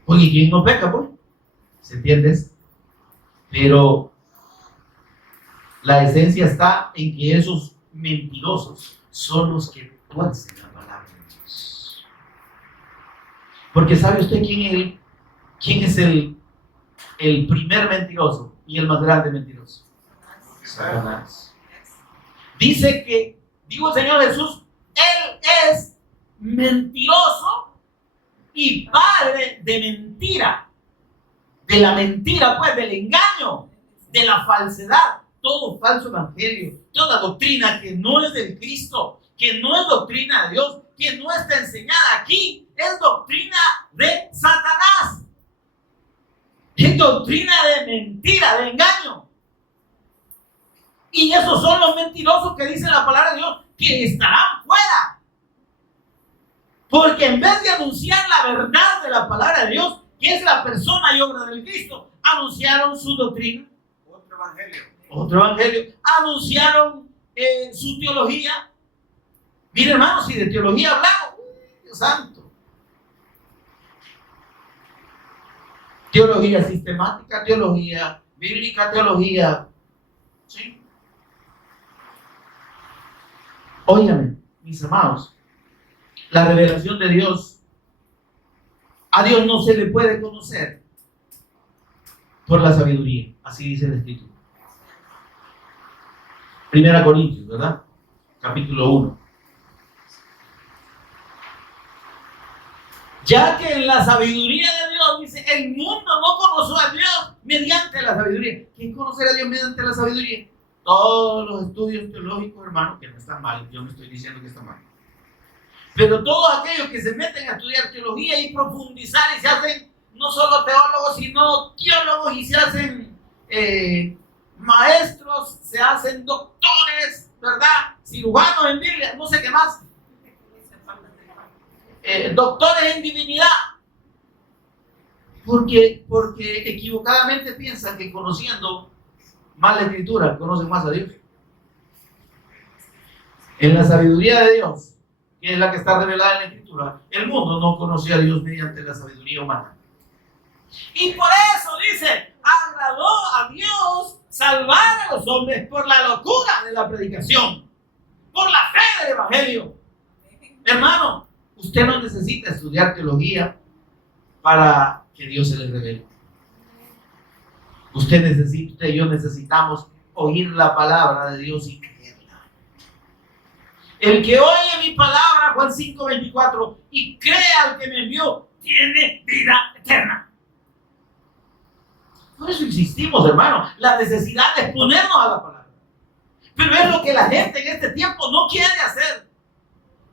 Oye, ¿quién no peca, pues? ¿Se entiende eso? Pero la esencia está en que esos mentirosos son los que tuercen la palabra de Dios. Porque ¿sabe usted quién es el primer mentiroso y el más grande mentiroso? Satanás. Dice que, digo el Señor Jesús, Él es mentiroso y padre de mentira. De la mentira, pues, del engaño, de la falsedad. Todo falso evangelio, toda doctrina que no es del Cristo, que no es doctrina de Dios, que no está enseñada aquí, es doctrina de Satanás. Es doctrina de mentira, de engaño. Y esos son los mentirosos que dice la palabra de Dios, que estarán fuera. Porque en vez de anunciar la verdad de la palabra de Dios, que es la persona y obra del Cristo, anunciaron su doctrina. Otro evangelio. Anunciaron su teología. Mire, hermanos, si de teología hablamos, Dios santo. Teología sistemática, teología bíblica, teología. ¿Sí? Óigame, mis amados, la revelación de Dios, a Dios no se le puede conocer por la sabiduría, así dice la Escritura. 1 Corintios, ¿verdad? Capítulo 1. Ya que en la sabiduría de Dios, dice, el mundo no conoció a Dios mediante la sabiduría. ¿Quién conocerá a Dios mediante la sabiduría? Todos los estudios teológicos, hermanos, que no están mal, yo no estoy diciendo que están mal. Pero todos aquellos que se meten a estudiar teología y profundizar y se hacen no solo teólogos, sino teólogos y se hacen maestros, se hacen doctores, ¿verdad? Cirujanos en Biblia, no sé qué más. Doctores en divinidad. Porque equivocadamente piensan que conociendo más la Escritura, conocen más a Dios. En la sabiduría de Dios, que es la que está revelada en la Escritura, el mundo no conoció a Dios mediante la sabiduría humana. Y por eso dice, agradó a Dios salvar a los hombres por la locura de la predicación, por la fe del Evangelio. Hermano, usted no necesita estudiar teología para que Dios se le revele. Usted y yo necesitamos oír la palabra de Dios y creerla. El que oye mi palabra, Juan 5:24, y cree al que me envió, tiene vida eterna. Por eso insistimos, hermano, la necesidad de exponernos a la palabra. Pero es lo que la gente en este tiempo no quiere hacer.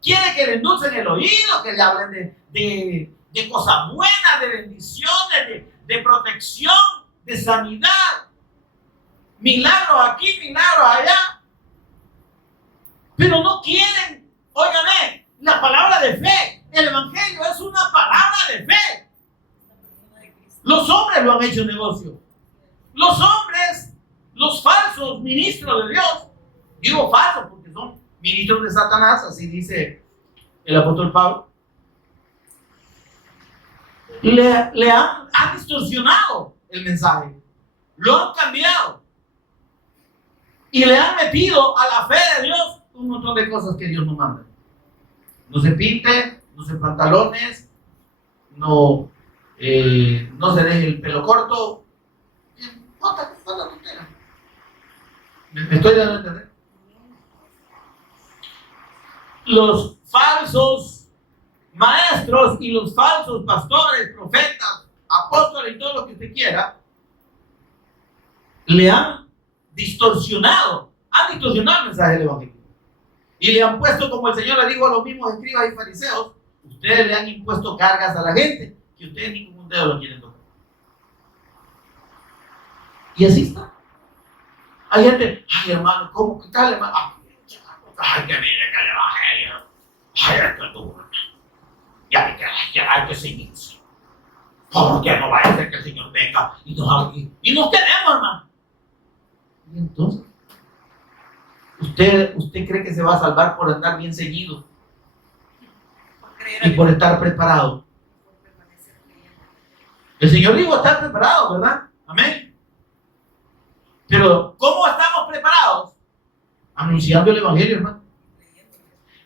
Quiere que le endulcen el oído, que le hablen de cosas buenas, de bendiciones, de protección, de sanidad. Milagros aquí, milagros allá. Pero no quieren, óigame, la palabra de fe. El Evangelio es una palabra de fe. Los hombres lo han hecho negocio. Los hombres, los falsos ministros de Dios, digo falsos porque son ministros de Satanás, así dice el apóstol Pablo, le han distorsionado el mensaje, lo han cambiado y le han metido a la fe de Dios un montón de cosas que Dios no manda. No se pinte, no se pantalones, no se deje el pelo corto. ¿Cuánta tontera? ¿Me estoy dando a entender? Los falsos maestros y los falsos pastores, profetas, apóstoles y todo lo que usted quiera, le han distorsionado el mensaje del Evangelio. Y le han puesto, como el Señor le dijo a los mismos escribas y fariseos, ustedes le han impuesto cargas a la gente que ustedes ni con un dedo lo quieren tocar. Y así está. Hay gente, ay hermano, ¿cómo? ¿Qué tal hermano? Ay, que viene que el Evangelio. Ay, es que duro. Ya hay que seguirse. ¿Por qué no va a ser que el Señor venga y nos quedemos, hermano? Y entonces, ¿usted cree que se va a salvar por andar bien seguido? Y por estar preparado. El Señor dijo estar preparado, ¿verdad? Amén. Pero, ¿cómo estamos preparados? Anunciando el Evangelio, hermano.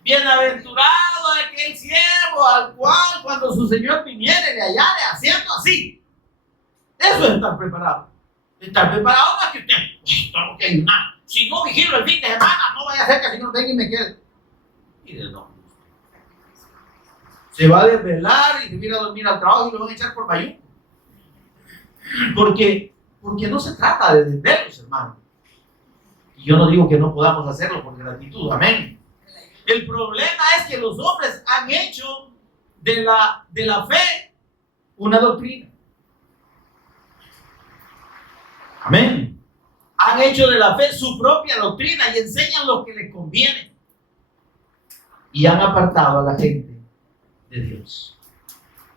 Bienaventurado aquel siervo al cual cuando su Señor viniere le hallare haciendo así. Eso es estar preparado. Estar preparado no es que usted, tengo que ayunar. Si no vigilo el fin de semana, no vaya a ser que el Señor venga y me quede. Mire, no. Se va a desvelar y se viene a dormir al trabajo y lo van a echar por bayú. Porque no se trata de desvelos, hermano. Y yo no digo que no podamos hacerlo por gratitud, amén. El problema es que los hombres han hecho de la fe una doctrina. Amén. Han hecho de la fe su propia doctrina y enseñan lo que les conviene. Y han apartado a la gente de Dios.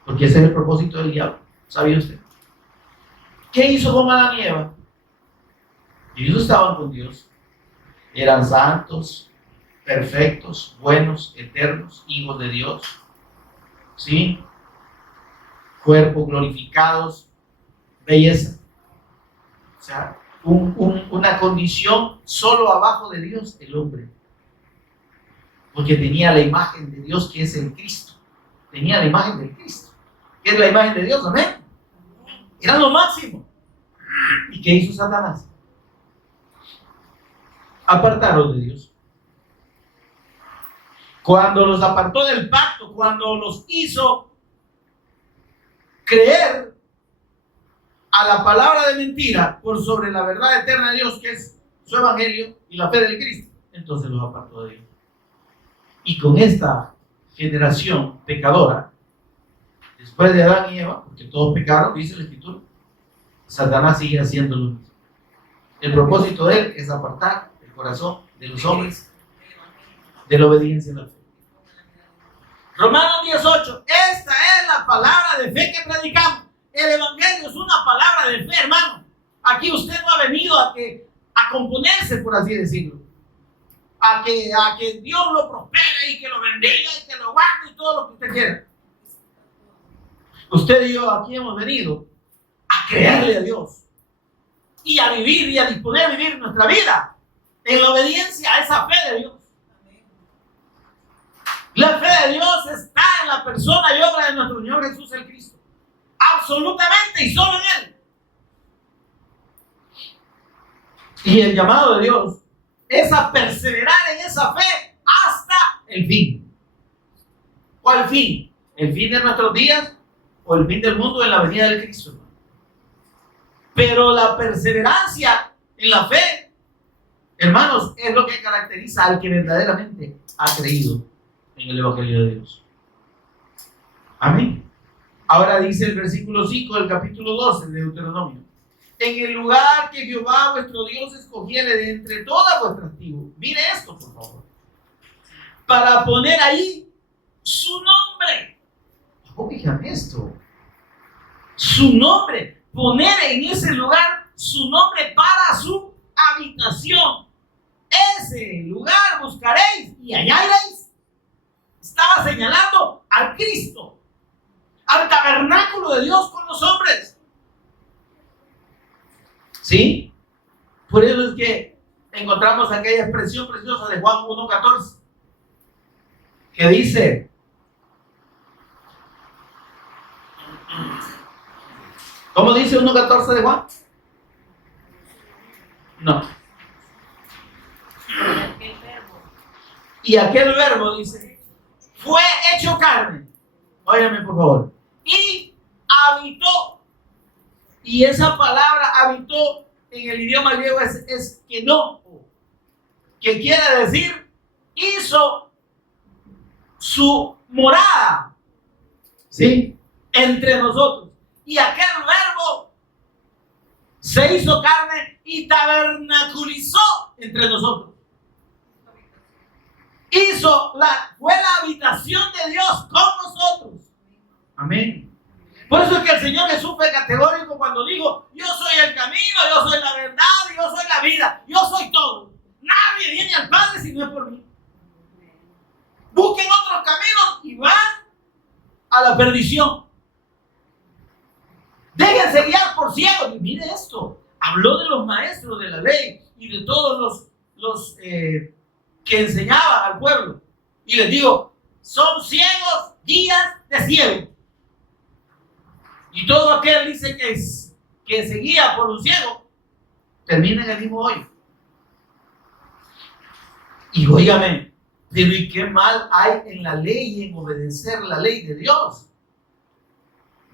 Porque ese es el propósito del diablo. ¿Sabía usted? ¿Qué hizo con Adán y Eva? Ellos estaban con Dios. Eran santos, perfectos, buenos, eternos, hijos de Dios. ¿Sí? Cuerpos glorificados, belleza. O sea, una condición solo abajo de Dios, el hombre. Porque tenía la imagen de Dios que es el Cristo. Tenía la imagen del Cristo. ¿Qué es la imagen de Dios? Amén. Era lo máximo. ¿Y qué hizo Satanás? Apartaron de Dios. Cuando los apartó del pacto, cuando los hizo creer a la palabra de mentira por sobre la verdad eterna de Dios, que es su evangelio y la fe del Cristo, entonces los apartó de Dios. Y con esta generación pecadora, después de Adán y Eva, porque todos pecaron, dice la Escritura, Satanás sigue haciendo lo mismo. El propósito de él es apartar el corazón de los hombres de la obediencia a la fe. Romanos 10:8. Esta es la palabra de fe que predicamos. El Evangelio es una palabra de fe, hermano. Aquí usted no ha venido a componerse, por así decirlo. a que Dios lo prospere y que lo bendiga y que lo guarde y todo lo que usted quiera. Usted y yo aquí hemos venido a creerle a Dios y a vivir y a disponer a vivir nuestra vida en la obediencia a esa fe de Dios. La fe de Dios está en la persona y obra de nuestro Señor Jesús el Cristo. Absolutamente y solo en Él. Y el llamado de Dios es a perseverar en esa fe hasta el fin. ¿Cuál fin? ¿El fin de nuestros días o el fin del mundo en la venida de Cristo? Pero la perseverancia en la fe, hermanos, es lo que caracteriza al que verdaderamente ha creído en el Evangelio de Dios. Amén. Ahora dice el versículo 5 del capítulo 12 de Deuteronomio: en el lugar que Jehová vuestro Dios escogiere de entre todas vuestras tribus. Mire esto, por favor. Para poner ahí su nombre. Oigan esto. Su nombre. Poner en ese lugar su nombre para su habitación. Ese lugar buscaréis y allá iréis. Estaba señalando al Cristo, al tabernáculo de Dios con los hombres. ¿Sí? Por eso es que encontramos aquella expresión preciosa de Juan 1:14 que dice: ¿cómo dice 1:14 de Juan? No. Y aquel verbo, dice, fue hecho carne. Óyame por favor. Y habitó. Y esa palabra habitó en el idioma griego es keno, que quiere decir hizo su morada, ¿sí?, entre nosotros. Y aquel verbo se hizo carne y tabernaculizó entre nosotros. Fue la habitación de Dios con nosotros. Amén. Por eso es que el Señor Jesús fue categórico cuando dijo: yo soy el camino, yo soy la verdad, yo soy la vida, yo soy todo. Nadie viene al Padre si no es por mí. Busquen otros caminos y van a la perdición. Déjense guiar por ciegos. Y mire esto, habló de los maestros de la ley y de todos los que enseñaban al pueblo. Y les digo, son ciegos, guías de ciegos. Y todo aquel dice que se guía por un ciego, termina en el mismo hoyo. Y óigame, pero ¿y qué mal hay en la ley y en obedecer la ley de Dios?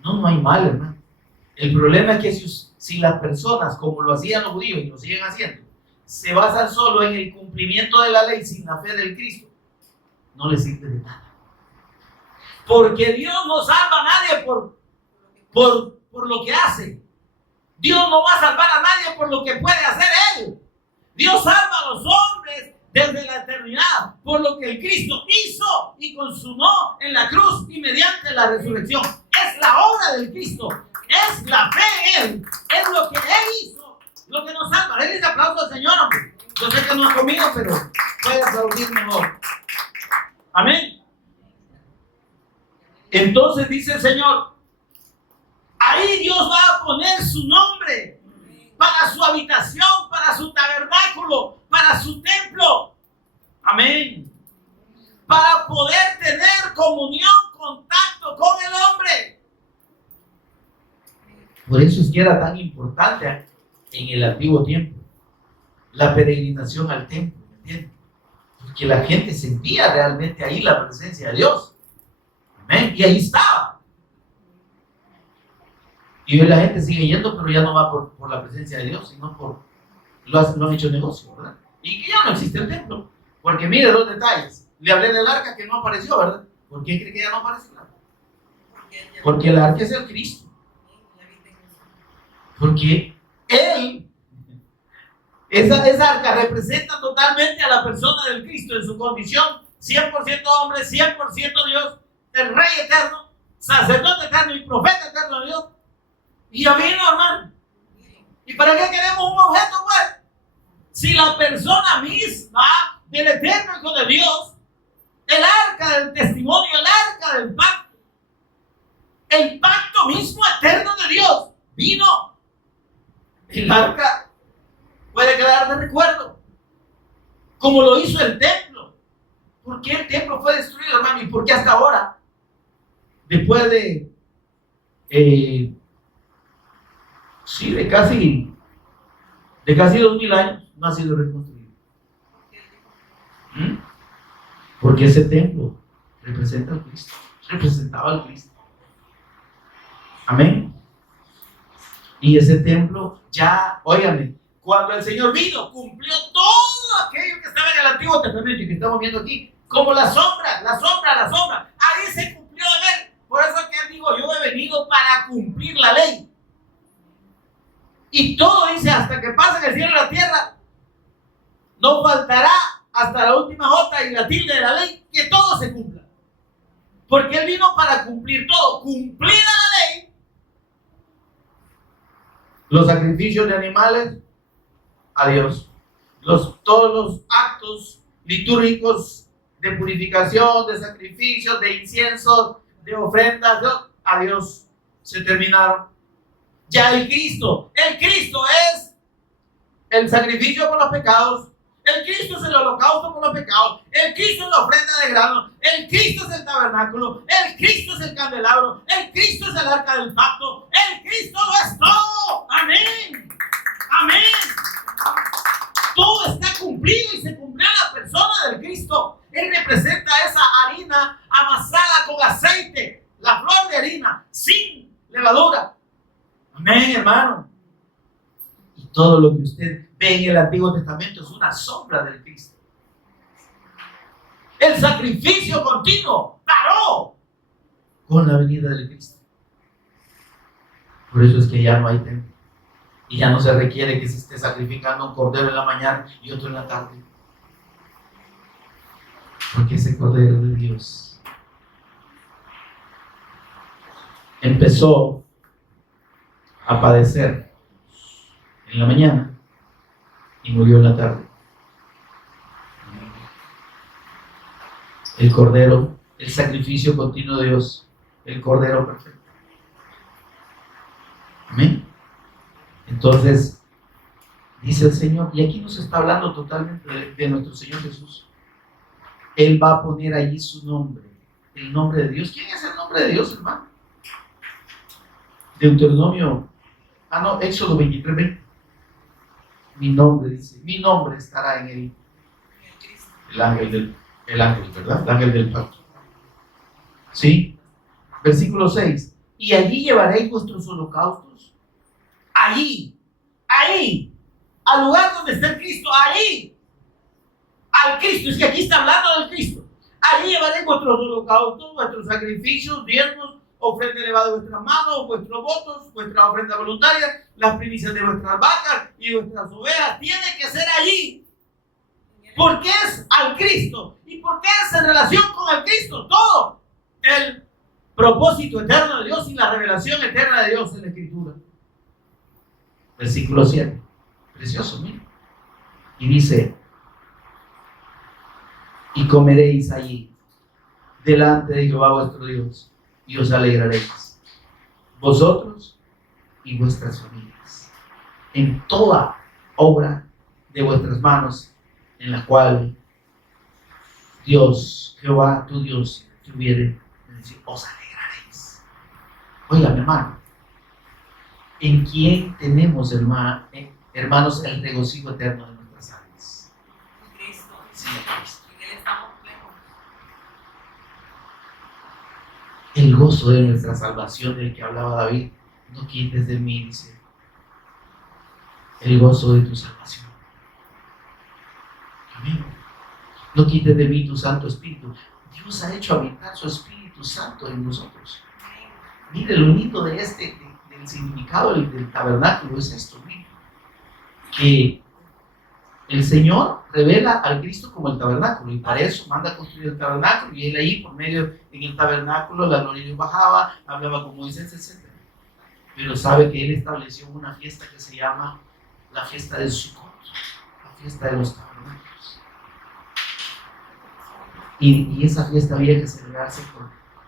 No hay mal, hermano. El problema es que si las personas, como lo hacían los judíos y lo siguen haciendo, se basan solo en el cumplimiento de la ley sin la fe del Cristo, no les sirve de nada. Porque Dios no salva a nadie por lo que hace. Dios no va a salvar a nadie por lo que puede hacer Él. Dios salva a los hombres desde la eternidad por lo que el Cristo hizo y consumó en la cruz y mediante la resurrección. Es la obra del Cristo, es la fe en Él, es lo que Él hizo, lo que nos salva. Denle ese aplauso al Señor, hombre. Yo sé que no ha comido, pero puede aplaudir mejor. Amén. Entonces dice el Señor, ahí Dios va a poner su nombre para su habitación, para su tabernáculo, para su templo. Amén. Para poder tener comunión, contacto con el hombre. Por eso es que era tan importante en el antiguo tiempo la peregrinación al templo, ¿me entiendes? Porque la gente sentía realmente ahí la presencia de Dios. Amén. Y ahí estaba. Y hoy la gente sigue yendo, pero ya no va por la presencia de Dios, sino lo han hecho negocio, ¿verdad? Y que ya no existe el templo. Porque mire dos detalles. Le hablé del arca que no apareció, ¿verdad? ¿Por qué cree que ya no apareció? Porque el arca es el Cristo. Porque Él, esa arca representa totalmente a la persona del Cristo en su condición 100% hombre, 100% Dios, el Rey eterno, sacerdote eterno y profeta eterno de Dios. Y ya vino, hermano. ¿Y para qué queremos un objeto, pues? Si la persona misma del eterno Hijo de Dios, el arca del testimonio, el arca del pacto, el pacto mismo eterno de Dios, vino. El arca puede quedar de recuerdo, como lo hizo el templo. ¿Por qué el templo fue destruido, hermano? ¿Y por qué hasta ahora, después de casi 2000 años, no ha sido reconstruido? Porque ese templo representa al Cristo, representaba al Cristo. Amén. Y ese templo ya, óigame, cuando el Señor vino, cumplió todo aquello que estaba en el Antiguo Testamento y que estamos viendo aquí, como la sombra. Ahí se cumplió en él. Por eso es que él dijo, yo he venido para cumplir la ley. Y todo dice, hasta que pase el cielo y la tierra, no faltará hasta la última jota y la tilde de la ley, que todo se cumpla. Porque él vino para cumplir todo. Cumplida la ley, los sacrificios de animales, adiós. Todos los actos litúrgicos de purificación, de sacrificios, de inciensos, de ofrendas, adiós, se terminaron. Ya el Cristo es el sacrificio por los pecados, el Cristo es el holocausto por los pecados, el Cristo es la ofrenda de grano, el Cristo es el tabernáculo, el Cristo es el candelabro, el Cristo es el arca del pacto, el Cristo lo es todo. Amén. Amén. Todo está cumplido y se cumplió en la persona del Cristo. Él representa esa harina amasada con aceite, la flor de harina, sin levadura. Amén, hermano. Y todo lo que usted ve en el Antiguo Testamento es una sombra del Cristo. El sacrificio continuo paró con la venida del Cristo. Por eso es que ya no hay templo. Y ya no se requiere que se esté sacrificando un cordero en la mañana y otro en la tarde. Porque ese cordero de Dios empezó a padecer en la mañana y murió en la tarde. El cordero, el sacrificio continuo de Dios, el cordero perfecto. Amén. Entonces, dice el Señor, y aquí nos está hablando totalmente de nuestro Señor Jesús. Él va a poner allí su nombre, el nombre de Dios. ¿Quién es el nombre de Dios, hermano? Deuteronomio, Éxodo 23:20. Mi nombre, dice, mi nombre estará en él. El ángel, ¿verdad? El ángel del pacto. ¿Sí? Versículo 6. Y allí llevaréis vuestros holocaustos. Allí, al lugar donde está el Cristo, allí, al Cristo. Es que aquí está hablando del Cristo. Allí llevaréis vuestros holocaustos, vuestros sacrificios, diezmos, ofrenda elevada de vuestras manos, vuestros votos, vuestra ofrenda voluntaria, las primicias de vuestras vacas y vuestras ovejas. Tiene que ser allí. Porque es al Cristo. ¿Y por qué es en relación con el Cristo? Todo el propósito eterno de Dios y la revelación eterna de Dios en la Escritura. Versículo 7. Precioso, mira. Y dice, y comeréis allí delante de Jehová vuestro Dios y os alegraréis, vosotros y vuestras familias, en toda obra de vuestras manos, en la cual Dios, Jehová, tu Dios, tuviere, os alegraréis. Oiga, mi hermano, ¿en quién tenemos, hermanos, el regocijo eterno de nuestras almas? En Cristo. Sí, en Cristo. En Él estamos plenos. El gozo de nuestra salvación del que hablaba David, no quites de mí, dice, el gozo de tu salvación. Amén. No quites de mí tu Santo Espíritu. Dios ha hecho habitar su Espíritu Santo en nosotros. Mire lo lindo de del significado del tabernáculo es esto, mire, que el Señor revela al Cristo como el tabernáculo y para eso manda a construir el tabernáculo y él ahí por medio en el tabernáculo la gloria de Dios bajaba, hablaba con Moisés, etc. Pero sabe que él estableció una fiesta que se llama la fiesta de Sukkot, la fiesta de los tabernáculos. Y esa fiesta había que celebrarse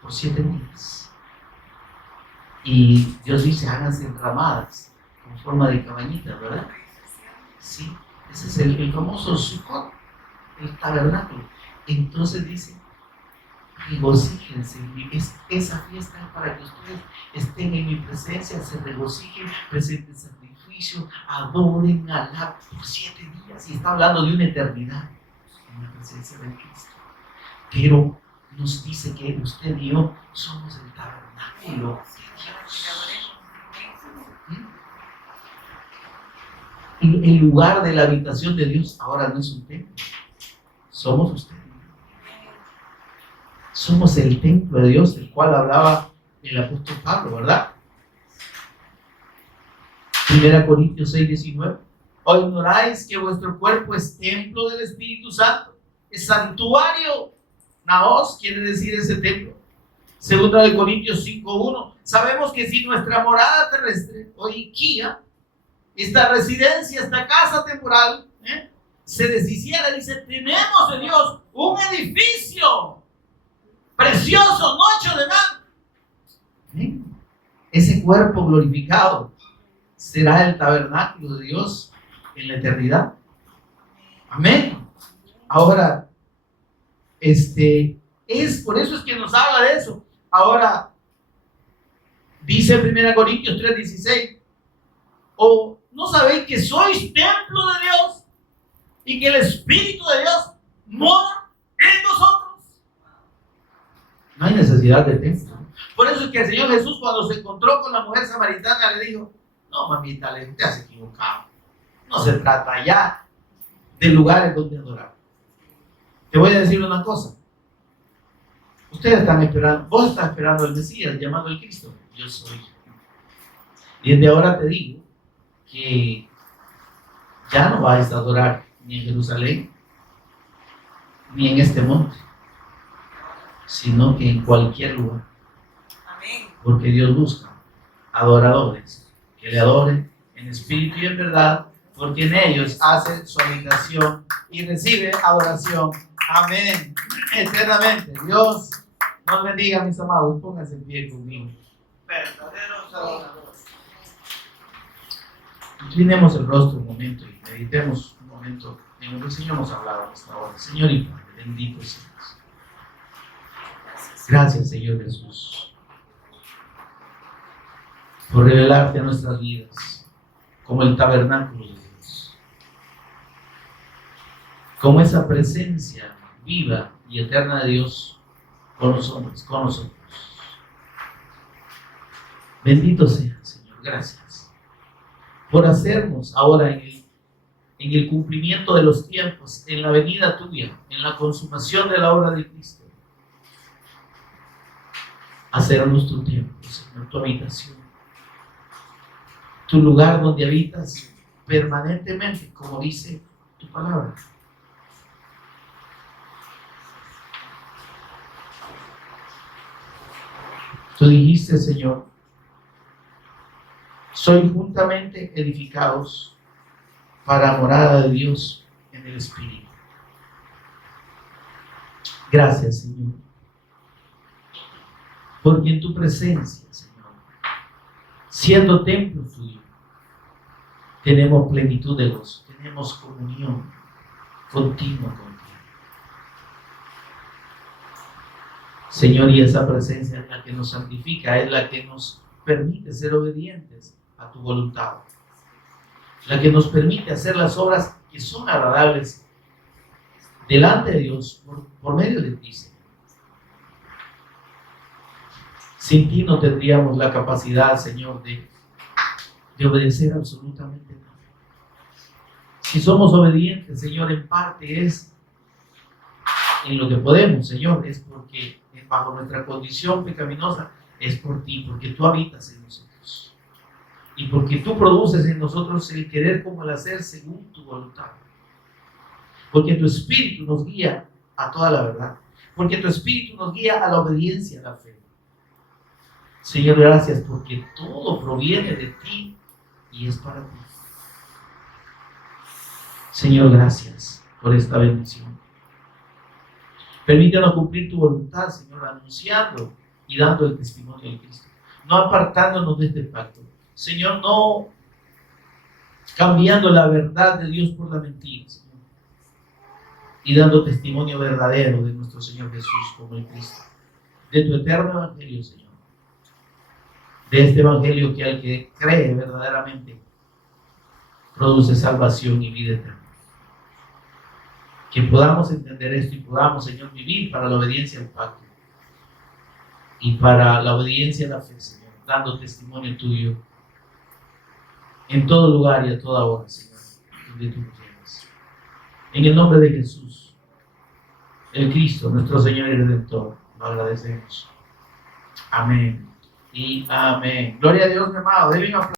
por 7 días. Y Dios dice, háganse enramadas con forma de cabañitas, ¿verdad? Sí, ese es el famoso Sukkot, el tabernáculo. Entonces dice, regocíjense. Esa fiesta es para que ustedes estén en mi presencia, se regocijen, presenten sacrificio, adoren a Alá por 7 días. Y está hablando de una eternidad en la presencia de Cristo. Pero nos dice que usted y yo somos el tabernáculo de Dios. El lugar de la habitación de Dios ahora no es un templo, somos usted. Somos el templo de Dios, del cual hablaba el apóstol Pablo, ¿verdad? 1 Corintios 6:19. ¿O ignoráis que vuestro cuerpo es templo del Espíritu Santo? Es santuario. Naos quiere decir ese templo. 2 Corintios 5:1. Sabemos que si nuestra morada terrestre o Ikea, esta residencia, esta casa temporal, se deshiciera, dice, tenemos en Dios un edificio precioso, no hecho de nada. Ese cuerpo glorificado será el tabernáculo de Dios en la eternidad. Amén. Ahora, es por eso es que nos habla de eso. Ahora, dice 1 Corintios 3:16, ¿o no sabéis que sois templo de Dios y que el Espíritu de Dios mora en vosotros? No hay necesidad de templo. Por eso es que el Señor Jesús, cuando se encontró con la mujer samaritana, le dijo, no, mamita, te has equivocado. No se trata ya de lugares donde adorar. Te voy a decir una cosa. Ustedes están esperando, vos estás esperando al Mesías, llamado el Cristo. Yo soy. Y desde ahora te digo que ya no vais a adorar ni en Jerusalén, ni en este monte, sino que en cualquier lugar. Amén. Porque Dios busca adoradores que le adoren en espíritu y en verdad, porque en ellos hace su habitación y recibe adoración. Amén. Eternamente. Dios nos bendiga, mis amados. Pónganse en pie conmigo. Verdaderos adoradores. Inclinemos el rostro un momento y meditemos un momento en lo que el Señor nos ha hablado hasta ahora. Señor y Padre, bendito seas. Gracias, Señor Jesús, por revelarte a nuestras vidas como el tabernáculo de Dios, como esa presencia viva y eterna de Dios con nosotros, Bendito sea, Señor. Gracias por hacernos ahora en el cumplimiento de los tiempos, en la venida tuya, en la consumación de la obra de Cristo, hacer nuestro tiempo, Señor, tu habitación, tu lugar donde habitas permanentemente, como dice tu palabra. Tú dijiste, Señor, soy juntamente edificados para morada de Dios en el Espíritu. Gracias, Señor, porque en tu presencia, Señor, siendo templo tuyo, tenemos plenitud de gozo, tenemos comunión continua contigo. Señor, y esa presencia es la que nos santifica, es la que nos permite ser obedientes a tu voluntad, la que nos permite hacer las obras que son agradables delante de Dios por medio de ti, Señor. Sin ti no tendríamos la capacidad, Señor, de obedecer absolutamente nada. Si somos obedientes, Señor, en parte es en lo que podemos, Señor, es porque bajo nuestra condición pecaminosa, es por ti, porque tú habitas en nosotros y porque tú produces en nosotros el querer como el hacer según tu voluntad, porque tu Espíritu nos guía a toda la verdad, porque tu Espíritu nos guía a la obediencia, a la fe. Señor, gracias porque todo proviene de ti y es para ti. Señor, gracias por esta bendición. Permítanos cumplir tu voluntad, Señor, anunciando y dando el testimonio de Cristo. No apartándonos de este pacto. Señor, no cambiando la verdad de Dios por la mentira, Señor. Y dando testimonio verdadero de nuestro Señor Jesús como el Cristo. De tu eterno evangelio, Señor. De este evangelio que al que cree verdaderamente produce salvación y vida eterna. Que podamos entender esto y podamos, Señor, vivir para la obediencia al pacto y para la obediencia a la fe, Señor, dando testimonio tuyo en todo lugar y a toda hora, Señor, donde tú quieras. En el nombre de Jesús, el Cristo, nuestro Señor y Redentor, lo agradecemos. Amén y amén. Gloria a Dios, mi amado. Deben aplaudir.